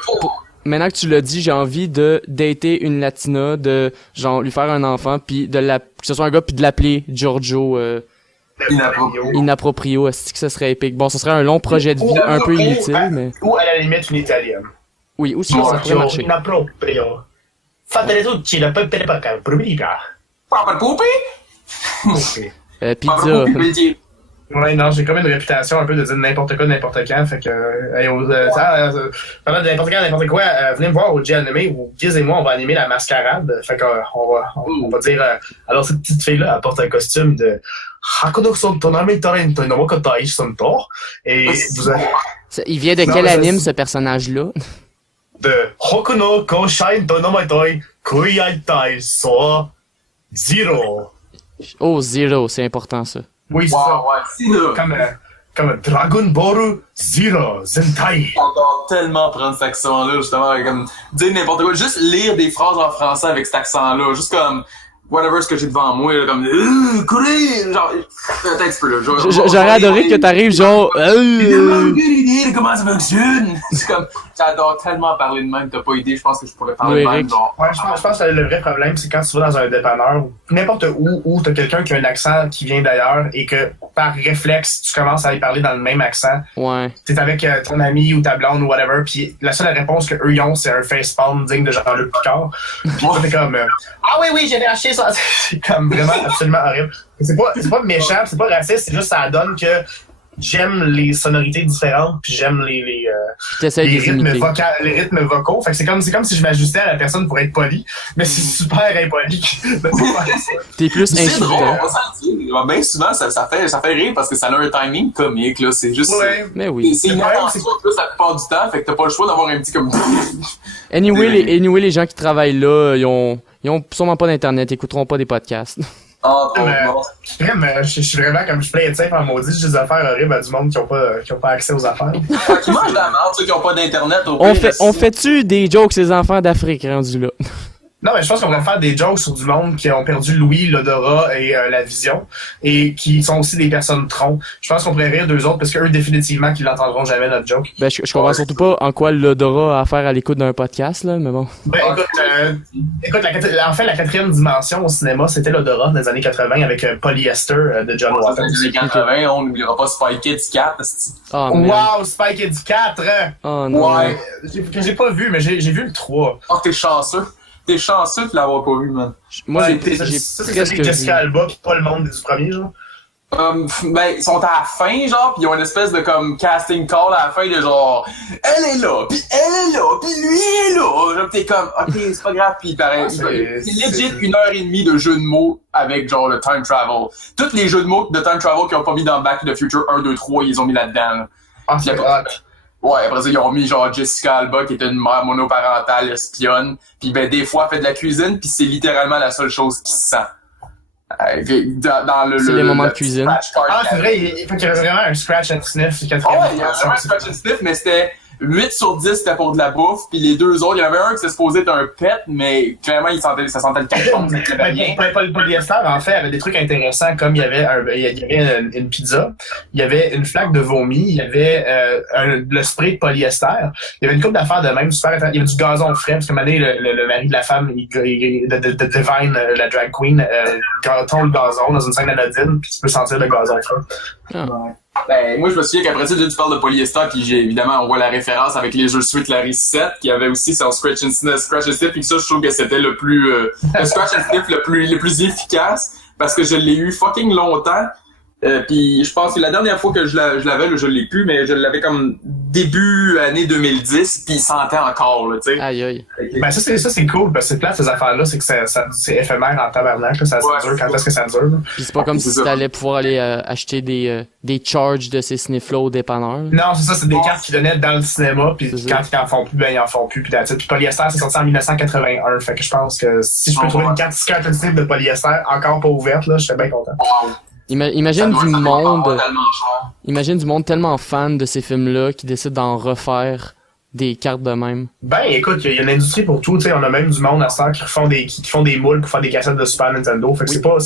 maintenant que tu l'as dit, j'ai envie de dater une latina, de genre lui faire un enfant, puis que ce soit un gars, puis de l'appeler Giorgio Inaproprio. Est-ce que ça serait épique? Bon, ce serait un long projet de vie, un peu inutile, mais... Ou à la limite une italienne. Oui, aussi, ça pourrait Giorgio marcher. Inaproprio. Fatele tutti la peperepaca, probabilità. Papa de poupée? Ok. Pizza. Papa de poupée. Ouais, non, j'ai comme une réputation un peu de dire n'importe quoi, n'importe quand, fait que, pendant de n'importe quand, n'importe quoi, venez me voir au G-Animé, ou Giz et moi, on va animer la mascarade, fait on va dire, alors cette petite fille-là, elle porte un costume de Hakuno son tonami Torrento no Mokotai Sonto, et vous avez, Il vient de Non, quel mais ça, anime, c'est- ce personnage-là? de Hokuno Koshain Tonomatoi Kuiaitai So Zero. Oh, Zero, c'est important, ça. Oui, c'est ça. Wow, ouais, c'est là. Comme Dragon Ball Zero Zentai. J'entends tellement prendre cet accent-là, justement, comme dire n'importe quoi, juste lire des phrases en français avec cet accent-là, juste comme whatever ce que j'ai devant moi, là, comme courez, genre attends un petit peu là. J'aurais adoré que t'arrives genre... J'ai tellement aucune idée de comment ça fonctionne. C'est comme j'adore tellement parler de même, t'as pas idée, je pense que je pourrais parler de Oui, même, Eric. genre. Ouais, je pense que le vrai problème, c'est quand tu vas dans un dépanneur ou n'importe où t'as quelqu'un qui a un accent qui vient d'ailleurs et que par réflexe, tu commences à y parler dans le même accent. Ouais. T'es avec ton ami ou ta blonde ou whatever, puis la seule réponse que eux ils ont, c'est un facepalm digne de Jean-Luc Picard. Puis toi, t'es comme ah oui, j'avais acheté ça. C'est comme vraiment absolument horrible. C'est pas méchant, c'est pas raciste, c'est juste ça donne que j'aime les sonorités différentes, puis j'aime les T'essayes de les imiter. les rythmes vocaux. Fait que c'est comme si je m'ajustais à la personne pour être poli, mais c'est super impoli de faire ça. T'es plus C'est drôle, insultant. on va s'en dire. Bien souvent, ça fait rire parce que ça a un timing comique, là. C'est juste. Ouais. Mais oui. C'est inattention en plus la plupart du temps, fait que t'as pas le choix d'avoir un petit comme. Anyway, les gens qui travaillent là, ils ont sûrement pas d'internet, ils écouteront pas des podcasts. Je suis vraiment comme je plais de safe en maudit, j'ai des affaires horribles à du monde qui ont pas accès aux affaires. Qui mangent de la merde, ceux qui ont pas d'internet au On pire, fait-tu des jokes, ces enfants d'Afrique rendus là? Non, mais je pense qu'on va faire des jokes sur du monde qui ont perdu l'ouïe, l'odorat et la vision, et qui sont aussi des personnes troncs. Je pense qu'on pourrait rire d'eux autres parce qu'eux, définitivement, qu'ils n'entendront jamais notre joke. Ben, je comprends surtout pas en quoi l'odorat a à faire à l'écoute d'un podcast, là, mais bon. Ben, écoute, en fait, la quatrième dimension au cinéma, c'était l'odorat dans les années 80 avec Polyester de John Ça Waters. fait des années 80, on n'oubliera pas Spy Kids 4. Oh, man. Wow, Spike Kids 4! Oh, non. Ouais. Que j'ai pas vu, mais j'ai vu le 3. Oh, t'es chanceux. T'es chanceux de l'avoir pas vu, man. Moi, Ouais, j'ai ça, c'est presque celui de Jessica vu. Alba, pis pas le monde du premier, genre. Ben, ils sont à la fin, genre, pis ils ont une espèce de comme casting call à la fin de genre, elle est là, pis elle est là, pis lui est là. Genre, t'es comme, ok, c'est pas grave, pis pareil. C'est legit 1h30 de jeux de mots avec genre le time travel. Tous les jeux de mots de time travel qu'ils ont pas mis dans Back to the Future 1, 2, 3, ils les ont mis là-dedans, là. Ah, c'est hot. Ouais, après ça, ils ont mis genre Jessica Alba, qui était une mère monoparentale espionne, pis ben des fois, elle fait de la cuisine, pis c'est littéralement la seule chose qui se sent. Dans C'est les moments de cuisine. Ah, c'est vrai, il faut qu'il y avait vraiment un scratch and sniff. Ah ouais, il y avait vraiment un scratch and sniff, mais c'était 8 sur 10 c'était pour de la bouffe, puis les deux autres, il y en avait un qui s'était supposé être un pet, mais clairement ça sentait le carton, ça très bien. Le polyester, en fait, avait des trucs intéressants, comme il y avait une pizza, il y avait une flaque de vomi, il y avait le spray de polyester, il y avait une couple d'affaires de même, super intéressant. Il y avait du gazon frais, parce que maintenant, le mari de la femme, de Divine, la drag queen, tombe le gazon dans une scène d'Aladdin, puis tu peux sentir le gazon frais. Ah. Ben, moi, je me souviens qu'après ça, tu parles de polyester, puis évidemment, on voit la référence avec les jeux Sweet Larry 7, qui avait aussi son Scratch and Sniff, puis ça, je trouve que c'était le plus, le Scratch and Sniff le plus efficace, parce que je l'ai eu fucking longtemps. Puis je pense que la dernière fois que je l'avais, là, je l'ai plus, mais je l'avais comme début année 2010, puis il sentait encore, là, tu sais. Aïe, aïe. Ben ça c'est cool, parce que c'est plate ces affaires-là, c'est que c'est éphémère en tabarnak, ça dure quand est-ce que ça dure. Puis c'est pas comme si t'allais pouvoir aller acheter des charges de ces sniffs-là au dépanneur. Non, c'est ça, c'est des cartes qu'ils donnaient dans le cinéma, puis quand ils en font plus, ben ils en font plus, puis puis polyester, c'est sorti en 1981, fait que je pense que si je peux trouver une carte sniff de polyester encore pas ouverte, là, je serais bien content. Wow. Imagine du monde tellement fan de ces films-là qui décide d'en refaire des cartes de même. Ben, écoute, il y a une industrie pour tout, tu sais, on a même du monde à ça qui font des moules pour faire des cassettes de Super Nintendo. Fait que c'est pas,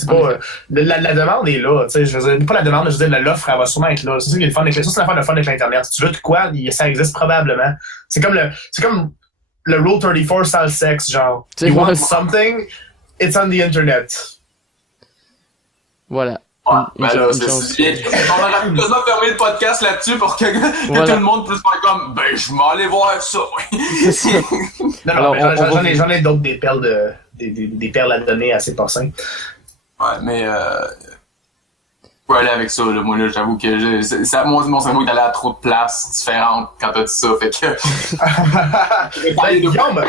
la demande est là, tu sais, je veux dire, pas la demande, je veux dire, l'offre, elle va sûrement être là. C'est ça qui est le fun avec ça, c'est l'affaire de fun avec l'Internet. Si tu veux de quoi, ça existe probablement. C'est comme le Rule 34 style sex, genre. You want something, it's on the Internet. Voilà. Ouais, ben là, c'est bien. On aurait quasiment fermé le podcast là-dessus pour que tout le monde puisse faire comme, ben, je vais aller voir ça. Non, alors, j'en ai d'autres, des perles à donner assez porcins. Ouais, mais je peux aller avec ça, là. Moi, là, j'avoue que mon cerveau est allé à trop de places différentes quand t'as dit ça, fait que... Guillaume,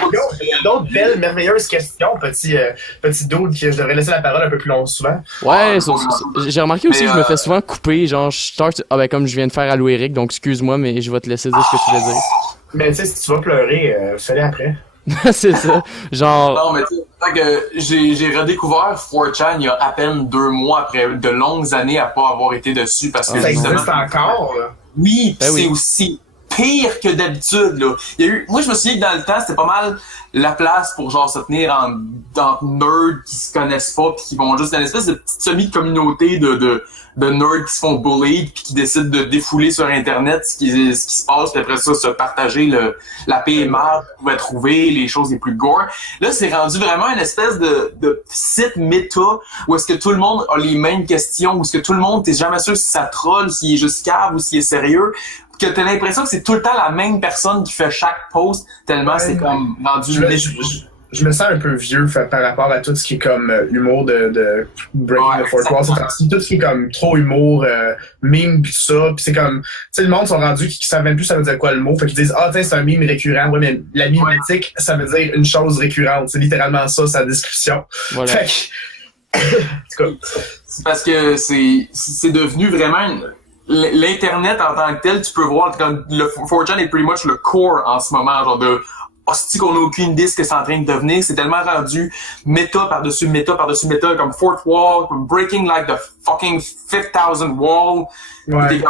d'autres belles, merveilleuses questions, petit dude, que je devrais laisser la parole un peu plus long souvent. Ouais, j'ai remarqué aussi que je me fais souvent couper, genre, comme je viens de faire à Louis-Éric, donc excuse-moi, mais je vais te laisser dire ce que tu voulais dire. Mais tu sais, si tu vas pleurer, fais-le après. C'est ça, genre... Non, mais tu sais que j'ai redécouvert 4chan il y a à peine 2 mois après de longues années à pas avoir été dessus parce que ça existe encore, là. Oui, ben c'est aussi pire que d'habitude, là. Moi, je me souviens que dans le temps, c'était pas mal la place pour, genre, se tenir en nerds qui se connaissent pas pis qui vont juste dans une espèce de petite semi-communauté de nerds qui se font bully pis qui décident de défouler sur Internet ce qui se passe pis après ça, se partager la PMR qu'on pouvait trouver, les choses les plus gore. Là, c'est rendu vraiment une espèce de site méta où est-ce que tout le monde a les mêmes questions, où est-ce que tout le monde, t'es jamais sûr si ça troll, s'il est juste cave ou s'il est sérieux. Que t'as l'impression que c'est tout le temps la même personne qui fait chaque post, tellement c'est comme rendu... Je me sens un peu vieux par rapport à tout ce qui est comme humour de Breaking the Fourth Wall, tout ce qui est comme trop humour, meme pis ça, pis c'est comme, tu sais, le monde sont rendus qui savent même plus ça veut dire quoi le mot, fait qu'ils disent, tiens, c'est un meme récurrent, ouais, mais la mimétique, ça veut dire une chose récurrente, c'est littéralement ça, sa description. Voilà. Fait que, c'est parce que c'est devenu vraiment l'Internet en tant que tel, tu peux voir, le 4chan est pretty much le core en ce moment, genre de hostie qu'on a aucune idée ce que c'est en train de devenir, c'est tellement rendu méta par-dessus méta par-dessus méta, comme Fourth Wall, comme Breaking like the fucking 5000 Wall. Ouais.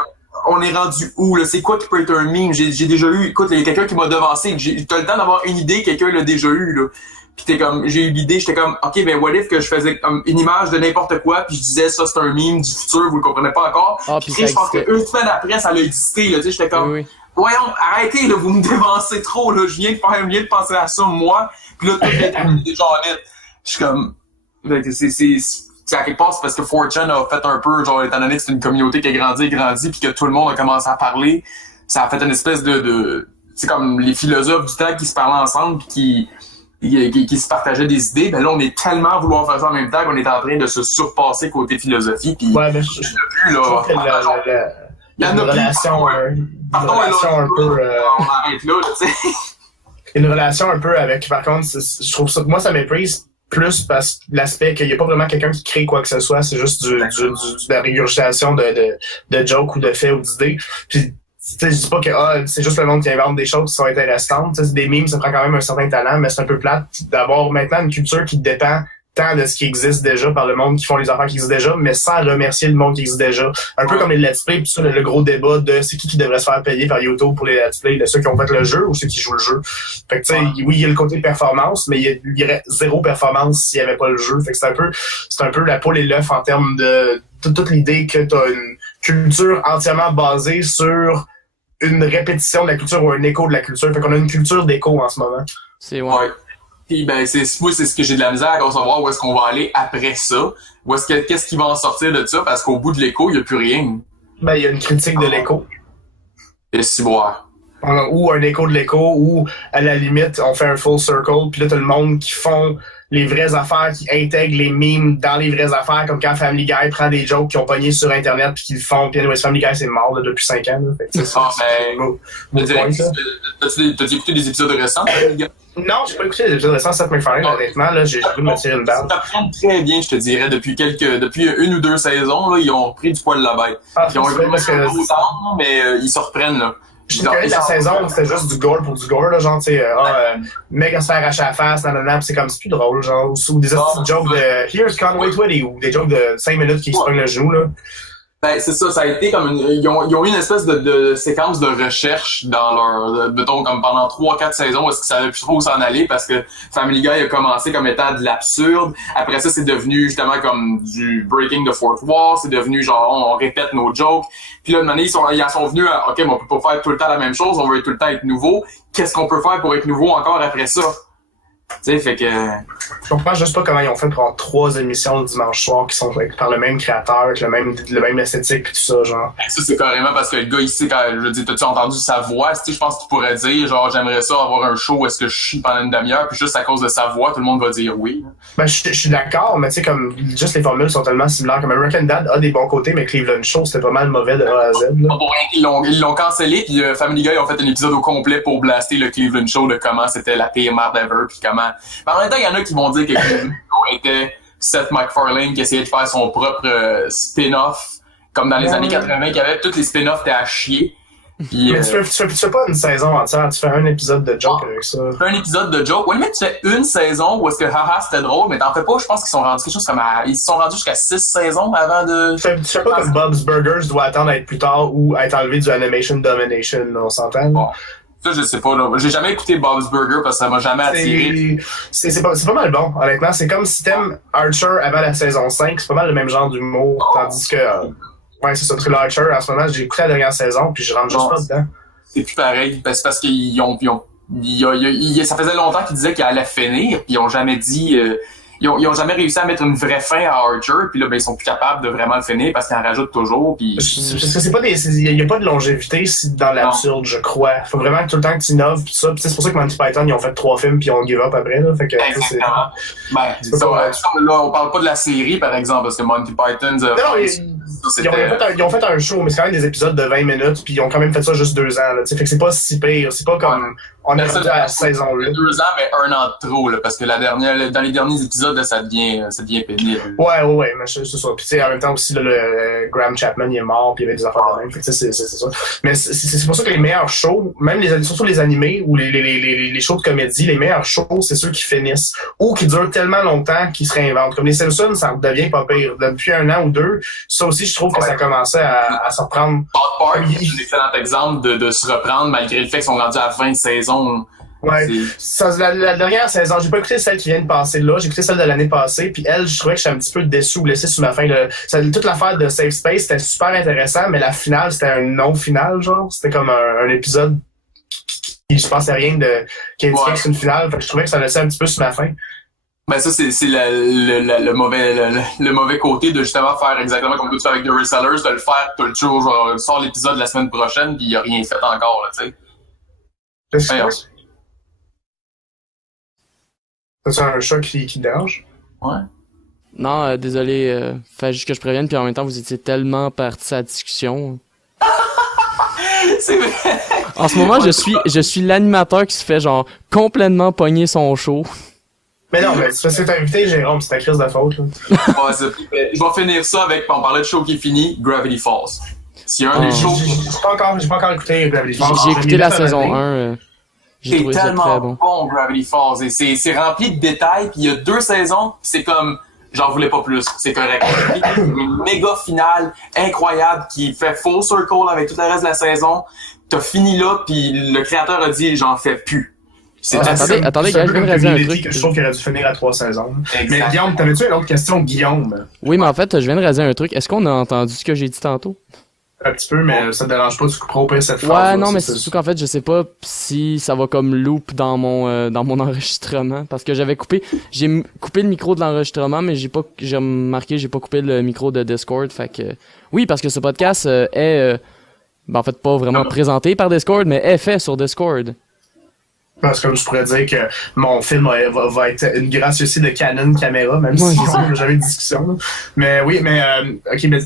On est rendu où, là? C'est quoi qui peut être un meme? J'ai déjà eu, écoute, il y a quelqu'un qui m'a devancé, t'as le temps d'avoir une idée, quelqu'un l'a déjà eu, là. Pis j'ai eu l'idée, j'étais comme, ok, ben what if que je faisais une image de n'importe quoi, puis je disais ça c'est un meme du futur, vous le comprenez pas encore. Puis je pense que une semaine après, ça a existé, là, tu sais, j'étais comme, oui. Voyons, arrêtez, là, vous me dévancez trop, là, je viens de penser à ça, moi, pis là, tout est déjà honnête. Je suis comme, c'est à quelque part, c'est parce que 4chan a fait un peu, genre, étant donné que c'est une communauté qui a grandi, pis que tout le monde a commencé à parler, ça a fait une espèce c'est comme les philosophes du temps qui se parlaient ensemble, pis qui se partageaient des idées, ben là, on est tellement à vouloir faire ça en même temps qu'on est en train de se surpasser côté philosophie, pis ouais, mais il y a une relation un peu on arrête là, tu sais. Une relation un peu avec, par contre, je trouve ça, moi, ça méprise plus parce que l'aspect qu'il n'y a pas vraiment quelqu'un qui crée quoi que ce soit, c'est juste de la régurgitation de jokes ou de faits ou d'idées. Puis, tu sais, je dis pas que c'est juste le monde qui invente des choses qui sont intéressantes. Tu sais, des memes, ça prend quand même un certain talent, mais c'est un peu plate d'avoir maintenant une culture qui dépend tant de ce qui existe déjà par le monde qui font les affaires qui existent déjà, mais sans remercier le monde qui existe déjà. Un peu comme les let's play, puis ça, le gros débat de c'est qui devrait se faire payer par YouTube pour les let's play, de ceux qui ont fait le jeu ou ceux qui jouent le jeu. Fait que tu sais, oui, il y a le côté performance, mais il y aurait zéro performance s'il y avait pas le jeu. Fait que c'est un peu la poule et l'œuf en termes de toute l'idée que t'as une culture entièrement basée sur une répétition de la culture ou un écho de la culture. Fait qu'on a une culture d'écho en ce moment. C'est ouais. Puis ben c'est ce que j'ai de la misère à concevoir où est-ce qu'on va aller après ça. Qu'est-ce qui va en sortir de ça parce qu'au bout de l'écho, il y a plus rien. Ben il y a une critique de l'écho. Et si boire. Ou un écho de l'écho ou à la limite on fait un full circle puis là t'as le monde qui font les vraies affaires, qui intègrent les memes dans les vraies affaires, comme quand Family Guy prend des jokes qui ont pogné sur Internet puis qu'ils le font. Puis anyway, Family Guy, c'est mort là, depuis 5 ans. Là. Fait que c'est ça. T'as-tu écouté des épisodes récents, Family Guy? Non, j'ai pas écouté les épisodes récents de Seth MacFarlane, honnêtement. Là, j'ai voulu me tirer une balle. Ça prend très bien, je te dirais, depuis 1 ou 2 saisons, là, ils ont repris du poil de la bête. Ils ont eu parce que mais ils se reprennent, là. Je connais la saison, c'était juste du gore pour du gore, là, genre, tu sais, mec à se faire arracher la face, nanana, pis c'est comme, c'est plus drôle, genre, ou des petites jokes de Here's Conway Twitty, ou des jokes de 5 minutes qui se prennent le genou, là. Ben, c'est ça, ça a été comme ils ont eu une espèce de séquence de recherche dans leur, mettons, comme pendant 3-4 saisons, est-ce que ça avait plus trop où s'en aller parce que Family Guy a commencé comme étant de l'absurde. Après ça, c'est devenu justement comme du breaking the fourth wall, c'est devenu genre, on répète nos jokes. Puis là, une année, ils en sont venus à, OK, mais on peut pas faire tout le temps la même chose, on veut tout le temps être nouveau. Qu'est-ce qu'on peut faire pour être nouveau encore après ça? Tu sais, fait que... Je comprends juste pas comment ils ont fait pour avoir 3 émissions le dimanche soir qui sont par le même créateur, avec le même esthétique pis tout ça, genre. Ça, c'est carrément parce que le gars ici, quand je dis, t'as-tu entendu sa voix? Tu sais, je pense qu'il pourrait dire, genre, j'aimerais ça avoir un show où est-ce que je chie pendant une demi-heure, puis juste à cause de sa voix, tout le monde va dire oui. Ben, je suis d'accord, mais tu sais, comme, juste les formules sont tellement similaires. Comme American Dad a des bons côtés, mais Cleveland Show, c'était pas mal mauvais de A à Z, là. Ils l'ont cancellé, puis Family Guy ont fait un épisode au complet pour blaster le Cleveland Show de comment c'était la pire merde ever, puis comment... Mais en même temps, il y en a qui vont dire que Cleveland Show était Seth MacFarlane qui essayait de faire son propre spin-off, comme dans les années 80, qui avait tous les spin-offs étaient à chier. Puis, mais tu fais pas une saison entière, tu fais un épisode de joke avec ça. Tu fais un épisode de joke. Ouais, mais tu fais une saison où est-ce que haha c'était drôle, mais t'en fais pas, je pense qu'ils sont rendus quelque chose comme ils se sont rendus jusqu'à 6 saisons avant de... Tu fais pas comme Bob's Burgers doit attendre à être plus tard ou à être enlevé du Animation Domination, on s'entend? Bon. Ça, je sais pas, là. J'ai jamais écouté Bob's Burger parce que ça m'a jamais attiré. C'est pas mal bon, honnêtement. C'est comme si t'aimes Archer avant la saison 5, c'est pas mal le même genre d'humour, tandis que... ouais, c'est ça, True Archer, en ce moment, j'ai écouté la dernière saison, puis je rentre juste pas dedans. C'est plus pareil, parce qu'ils ça faisait longtemps qu'ils disaient qu'ils allaient finir, puis ils ont jamais dit... Ils ont jamais réussi à mettre une vraie fin à Archer, puis là, ben, ils sont plus capables de vraiment le finir parce qu'ils en rajoutent toujours, puis... Parce que c'est pas il y a pas de longévité dans l'absurde, je crois. Faut vraiment que tout le temps que tu innoves, pis ça. Pis c'est pour ça que Monty Python, ils ont fait 3 films, puis ils ont give up après, là. Fait que, exactement. Ben, là, on parle pas de la série, par exemple, parce que Monty Python... Ils ont fait un show, mais c'est quand même des épisodes de 20 minutes, puis ils ont quand même fait ça juste 2 ans, là. Fait que c'est pas si pire. C'est pas comme... On est rendu à la saison là. 2 ans, mais 1 an de trop, là, parce que dans les derniers épisodes, là, ça devient pénible. Ouais, mais c'est ça. Puis tu sais, en même temps aussi, là, le Graham Chapman, il est mort, puis il y avait des affaires de même. Fait que c'est ça. Mais c'est pour ça que les meilleurs shows, même surtout les animés ou les shows de comédie, les meilleurs shows, c'est ceux qui finissent ou qui durent tellement longtemps qu'ils se réinventent. Comme les Simpsons, ça devient pas pire. Depuis 1 an ou 2, ça aussi, je trouve que ça commençait à se reprendre. South Park, c'est un excellent exemple de se reprendre malgré le fait qu'ils sont rendus à 20 saisons. Ouais, la dernière saison, j'ai pas écouté celle qui vient de passer là, j'ai écouté celle de l'année passée, puis elle, je trouvais que j'étais un petit peu déçu ou blessé sur ma fin. Toute l'affaire de Safe Space, c'était super intéressant, mais la finale, c'était un non-finale, genre. C'était comme un épisode qui je pensais rien qui indiquait que c'est une finale, fait que je trouvais que ça laissait un petit peu sur ma fin. Ben ça, c'est le mauvais côté de justement faire exactement comme tu fais avec The Resellers, de le faire tout le jour, genre, sort l'épisode la semaine prochaine, puis il a rien fait encore, là, tu sais. C'est un chat qui te dérange? Ouais. Non, désolé, fallait juste que je prévienne, puis en même temps, vous étiez tellement partis à la discussion. C'est vrai! En ce moment, je suis l'animateur qui se fait, genre, complètement pogner son show. Mais non, mais c'est parce que t'as invité Jérôme, c'est ta crise de faute, là. Ouais, je vais finir ça avec, on parlait de show qui est fini, Gravity Falls. S'il y a un des shows... J'ai pas encore écouté Gravity Falls. J'ai écouté la saison 1. J'ai C'est trouvé ça tellement très bon. Gravity Falls. Et c'est rempli de détails, puis il y a 2 saisons, c'est comme, j'en voulais pas plus, c'est correct. Une méga finale incroyable qui fait full circle avec tout le reste de la saison. T'as fini là, puis le créateur a dit, j'en fais plus. Attendez, gars, je viens de réaliser un truc. Je trouve qu'il aurait dû finir à 3 saisons. Exact. Mais Guillaume, t'avais-tu une autre question, Guillaume? Oui, mais en fait, je viens de réaliser un truc. Est-ce qu'on a entendu ce que j'ai dit tantôt? Un petit peu, mais ça te dérange pas, tu couperas au pire cette phrase. Ouais, non, mais c'est surtout qu'en fait, je sais pas si ça va comme loop dans mon enregistrement. Parce que j'avais coupé le micro de l'enregistrement, mais j'ai remarqué, j'ai pas coupé le micro de Discord. Fait que, oui, parce que ce podcast est, en fait, pas vraiment présenté par Discord, mais est fait sur Discord. Parce que comme je pourrais dire que mon film va être une gracieusité de Canon caméra, même si on n'a jamais eu de discussion. Là. Mais oui, mais ok, mais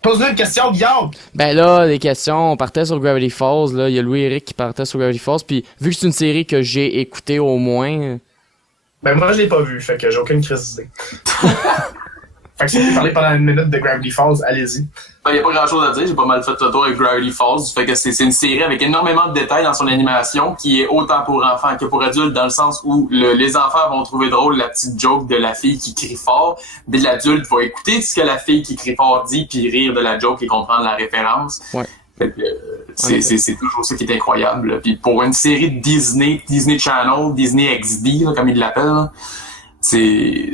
pose-nous une question, Guillaume! Ben là, des questions, on partait sur Gravity Falls, là, il y a Louis-Éric qui partait sur Gravity Falls, puis vu que c'est une série que j'ai écoutée au moins... Ben moi je l'ai pas vu, fait que j'ai aucune crise d'idée. Fait que si vous parlez pendant 1 minute de Gravity Falls, allez-y. Ben, y a pas grand chose à dire, j'ai pas mal fait le tour avec Gravity Falls. Fait que c'est une série avec énormément de détails dans son animation qui est autant pour enfants que pour adultes, dans le sens où les enfants vont trouver drôle la petite joke de la fille qui crie fort, mais l'adulte va écouter ce que la fille qui crie fort dit puis rire de la joke et comprendre la référence. Ouais. Fait que, c'est toujours ça qui est incroyable. Puis pour une série de Disney Channel, Disney XD, là, comme ils l'appellent, là, c'est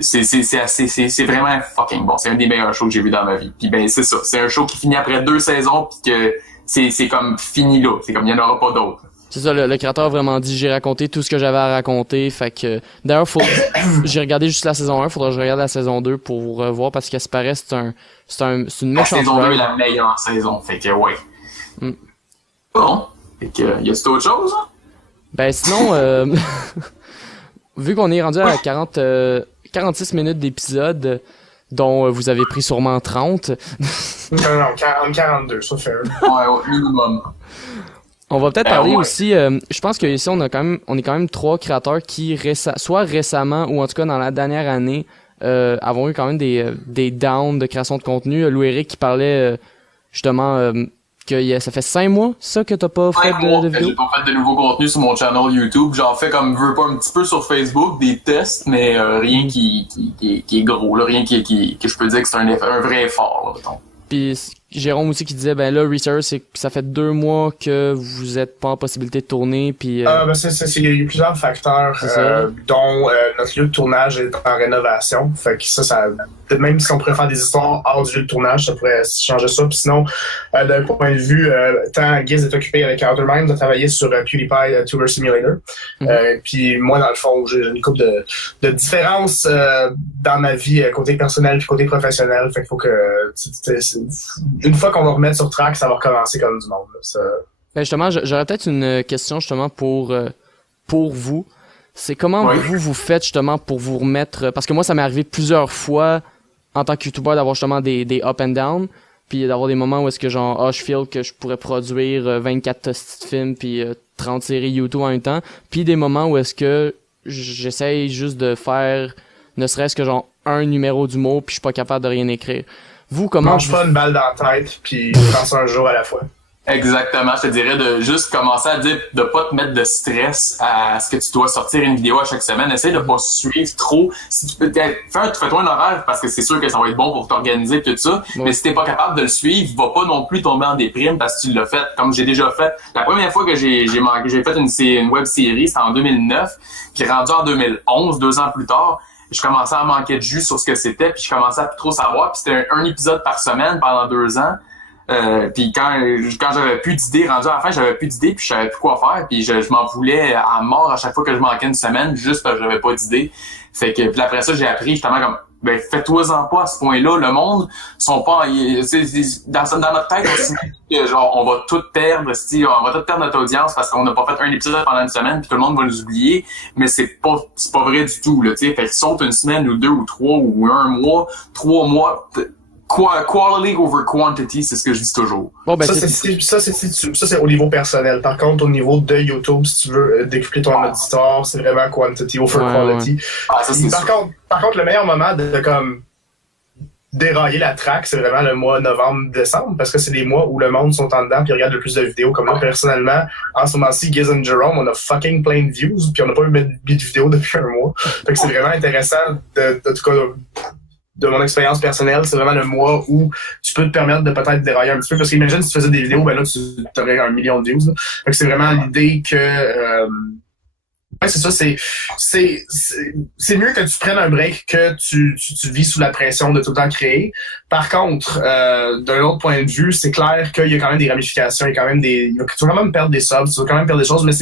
vraiment fucking bon. C'est un des meilleurs shows que j'ai vu dans ma vie. Puis ben c'est ça, c'est un show qui finit après 2 saisons puis que c'est comme fini là. C'est comme il y en aura pas d'autres. C'est ça, le créateur a vraiment dit j'ai raconté tout ce que j'avais à raconter. Fait que d'ailleurs j'ai regardé juste la saison 1, faudra que je regarde la saison 2 pour voir parce qu'à ce paraît c'est une méchante. La saison 2 est la meilleure saison. Fait que ouais. Bon. Fait que y a-t-il autre chose? Hein? Ben sinon vu qu'on est rendu à 46 minutes d'épisode, dont vous avez pris sûrement 30. Non, 42, ça fait Ouais, minimum. On va peut-être parler aussi, je pense que ici on est quand même 3 créateurs qui soit récemment ou en tout cas dans la dernière année avons eu quand même des downs de création de contenu. Louis-Éric qui parlait justement que ça fait 5 mois ça que t'as pas fait de vidéo. J'ai pas fait de nouveau contenu sur mon channel YouTube. J'en fais comme veux pas un petit peu sur Facebook, des tests, mais rien qui est gros, là, rien que je peux dire que c'est un vrai effort, là, mettons. Puis Jérôme aussi qui disait ben là Research c'est que ça fait 2 mois que vous êtes pas en possibilité de tourner puis il y a eu plusieurs facteurs dont notre lieu de tournage est en rénovation. Fait que ça même si on pourrait faire des histoires hors du lieu de tournage, ça pourrait changer ça. Puis sinon, d'un point de vue, tant Giz est occupé avec Outer Minds de travailler sur PewDiePie Tuber Simulator. Puis moi, dans le fond, j'ai une couple de différences dans ma vie côté personnel puis côté professionnel. Fait qu'il faut que une fois qu'on va remettre sur track, ça va recommencer comme du monde. Là. Ben justement, j'aurais peut-être une question justement pour vous. C'est comment vous faites justement pour vous remettre... Parce que moi, ça m'est arrivé plusieurs fois en tant que YouTuber d'avoir justement des up and down, puis d'avoir des moments où est-ce que genre, je feel que je pourrais produire 24 petits films puis 30 séries YouTube en même temps, puis des moments où est-ce que j'essaye juste de faire ne serait-ce que genre un numéro d'humour puis je suis pas capable de rien écrire. Vous, comment... Mange pas une balle dans la tête puis prends ça un jour à la fois. Exactement, je te dirais de juste commencer à dire de pas te mettre de stress à ce que tu dois sortir une vidéo à chaque semaine. Essaye de pas suivre trop. Si tu peux fais-toi un horaire parce que c'est sûr que ça va être bon pour t'organiser et tout ça. Mais si t'es pas capable de le suivre, va pas non plus tomber en déprime parce que tu l'as fait comme j'ai déjà fait. La première fois que j'ai fait une web série, c'était en 2009, puis rendu en 2011, 2 ans plus tard. Je commençais à manquer de jus sur ce que c'était, puis je commençais à plus trop savoir. Puis c'était un épisode par semaine pendant 2 ans. Puis quand j'avais plus d'idées, rendu à la fin, j'avais plus d'idées, puis je savais plus quoi faire, puis je m'en voulais à mort à chaque fois que je manquais une semaine, juste parce que j'avais pas d'idées. Fait que puis après ça, j'ai appris justement comme ben fais-toi-en pas à ce point-là. Le monde sont pas dans notre tête on se dit que genre on va tout perdre, on va tout perdre notre audience parce qu'on n'a pas fait un épisode pendant une semaine puis tout le monde va nous oublier, mais c'est pas vrai du tout là, tu sais. Fait que saute une semaine ou 2 ou 3 ou 1 mois, 3 mois, quality over quantity, c'est ce que je dis toujours. Bon, ben ça c'est au niveau personnel. Par contre, au niveau de YouTube, si tu veux décupler ton auditoire, c'est vraiment quantity over quality. Ah, ça, c'est par contre, le meilleur moment de comme dérailler la track, c'est vraiment le mois novembre-décembre, parce que c'est les mois où le monde sont en dedans puis regarde le plus de vidéos. Comme moi, personnellement, en ce moment-ci, Giz and Jerome, on a fucking plein de views, puis on n'a pas eu de vidéos depuis un mois. Fait que c'est vraiment intéressant, en tout cas, de mon expérience personnelle, c'est vraiment le mois où tu peux te permettre de peut-être dérailler un petit peu, parce qu'imagine si tu faisais des vidéos, ben là, tu aurais 1 million de views. Là. Fait que c'est vraiment l'idée que... ouais, c'est ça, c'est mieux que tu prennes un break que tu vis sous la pression de tout le temps créer. Par contre, d'un autre point de vue, c'est clair qu'il y a quand même des ramifications, tu vas quand même perdre des subs, tu vas quand même perdre des choses, mais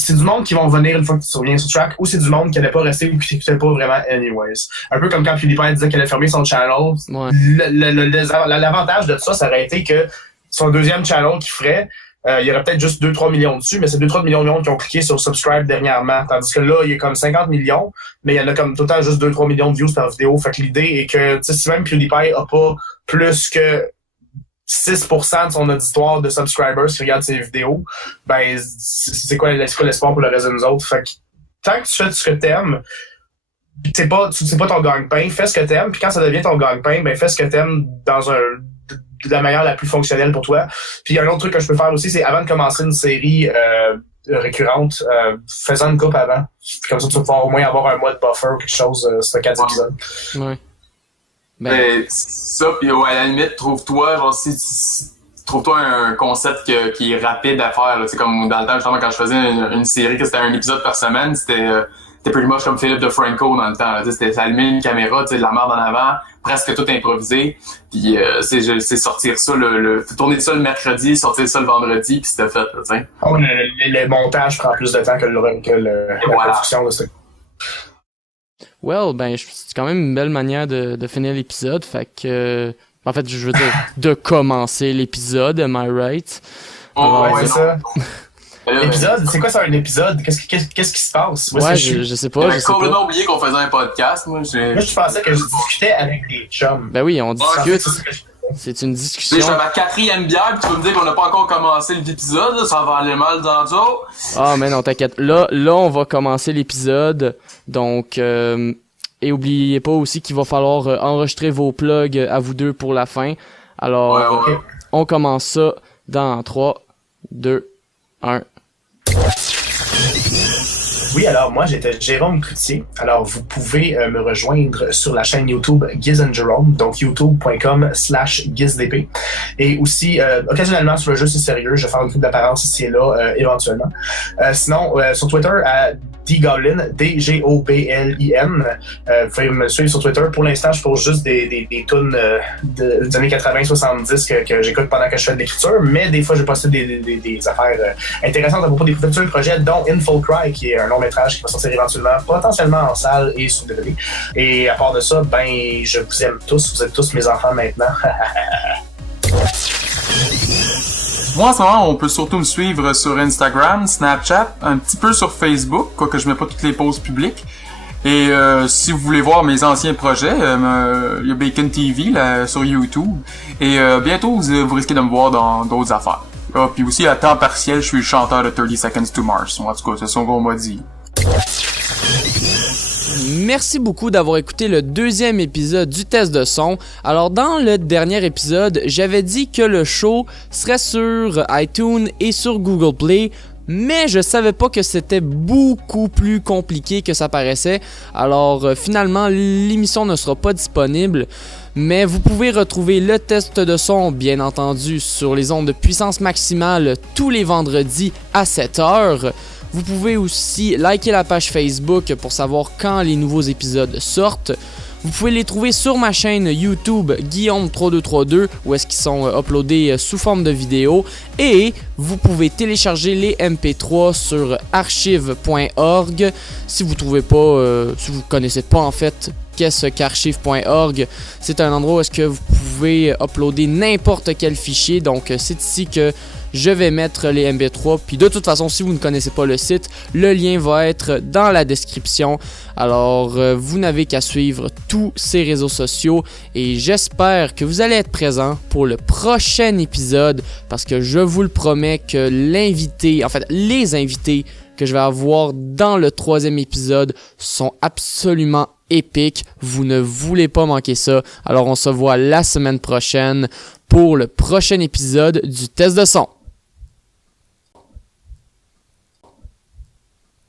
c'est du monde qui vont venir une fois que tu reviens sur track, ou c'est du monde qui n'allait pas rester ou qui t'écoutait pas vraiment anyways. Un peu comme quand PewDiePie disait qu'elle allait fermer son channel. Ouais. L'avantage de ça aurait été que son deuxième channel qu'il ferait, il y aurait peut-être juste 2-3 millions dessus, mais c'est 2-3 millions de monde qui ont cliqué sur subscribe dernièrement. Tandis que là, il y a comme 50 millions, mais il y en a comme tout le temps juste 2-3 millions de views par vidéo. Fait que l'idée est que, tu sais, si même PewDiePie a pas plus que 6% de son auditoire de subscribers qui regardent ses vidéos, ben, c'est quoi l'espoir pour le reste de nous autres? Fait que, tant que tu fais ce que t'aimes, c'est pas ton gagne-pain, fais ce que t'aimes, puis quand ça devient ton gagne-pain, ben, fais ce que t'aimes de la manière la plus fonctionnelle pour toi. Puis un autre truc que je peux faire aussi, c'est avant de commencer une série récurrente, faisant une coupe avant. Comme ça, tu vas pouvoir au moins avoir un mois de buffer ou quelque chose sur 4 épisodes. Ouais. Ben, ça, puis à la limite, trouve-toi un concept qui est rapide à faire. C'est comme dans le temps, justement, quand je faisais une série, que c'était un épisode par semaine, c'était pretty much comme Philippe DeFranco dans le temps. C'était allumer une caméra, de la merde en avant, presque tout improvisé. Puis c'est sortir ça, tourner ça le mercredi, sortir ça le vendredi, puis c'était fait. Oh, le montage prend plus de temps que la production de ça. Well, ben, c'est quand même une belle manière de finir l'épisode. Fait que, en fait, je veux dire, de commencer l'épisode, am I right? Ouais, c'est ça. L'épisode, c'est quoi ça un épisode? Qu'est-ce qui se passe? Ouais, je sais pas. J'avais complètement oublié qu'on faisait un podcast. Moi, je pensais que je discutais avec des chums. Ben oui, on discute. C'est une discussion. J'ai ma 4e bière, puis tu vas me dire qu'on n'a pas encore commencé l'épisode, là, ça va aller mal dans ça. Ah, mais non, t'inquiète. Là, on va commencer l'épisode. Donc, et oubliez pas aussi qu'il va falloir enregistrer vos plugs à vous deux pour la fin. Alors, ouais. On commence ça dans 3, 2, 1. Oui, alors moi j'étais Jérôme Cloutier. Alors vous pouvez me rejoindre sur la chaîne YouTube Giz and Jerome, donc youtube.com/GizDP. Et aussi occasionnellement sur le jeu c'est sérieux, je vais faire une coupe d'apparence ici et là éventuellement. Sinon sur Twitter à dgoblin, DGOBLIN. Vous pouvez me suivre sur Twitter. Pour l'instant, je pose juste des tunes des années 80-70 que j'écoute pendant que je fais de l'écriture, mais des fois, je poste des affaires intéressantes à propos des futurs projets, dont Info Cry, qui est un long métrage qui va sortir éventuellement, potentiellement en salle et sur DVD. Et à part de ça, ben, je vous aime tous. Vous êtes tous mes enfants maintenant. Moi, en ce moment, on peut surtout me suivre sur Instagram, Snapchat, un petit peu sur Facebook, quoique je mets pas toutes les posts publiques. Et si vous voulez voir mes anciens projets, il y a Bacon TV là, sur YouTube. Et bientôt, vous risquez de me voir dans d'autres affaires. Puis aussi, à temps partiel, je suis le chanteur de 30 Seconds to Mars. En tout cas, c'est ce qu'on m'a dit. Merci beaucoup d'avoir écouté le 2e épisode du test de son. Alors dans le dernier épisode, j'avais dit que le show serait sur iTunes et sur Google Play, mais je savais pas que c'était beaucoup plus compliqué que ça paraissait. Alors finalement, l'émission ne sera pas disponible, mais vous pouvez retrouver le test de son, bien entendu, sur les ondes de puissance maximale tous les vendredis à 7h. Vous pouvez aussi liker la page Facebook pour savoir quand les nouveaux épisodes sortent. Vous pouvez les trouver sur ma chaîne YouTube Guillaume3232 où est-ce qu'ils sont uploadés sous forme de vidéo. Et vous pouvez télécharger les MP3 sur archive.org. Si vous trouvez pas, si vous connaissez pas en fait qu'est-ce qu'archive.org, c'est un endroit où est-ce que vous pouvez uploader n'importe quel fichier. Donc c'est ici que je vais mettre les MP3, puis de toute façon, si vous ne connaissez pas le site, le lien va être dans la description. Alors, vous n'avez qu'à suivre tous ces réseaux sociaux et j'espère que vous allez être présents pour le prochain épisode parce que je vous le promets que les invités que je vais avoir dans le 3e épisode sont absolument épiques. Vous ne voulez pas manquer ça. Alors on se voit la semaine prochaine pour le prochain épisode du test de son.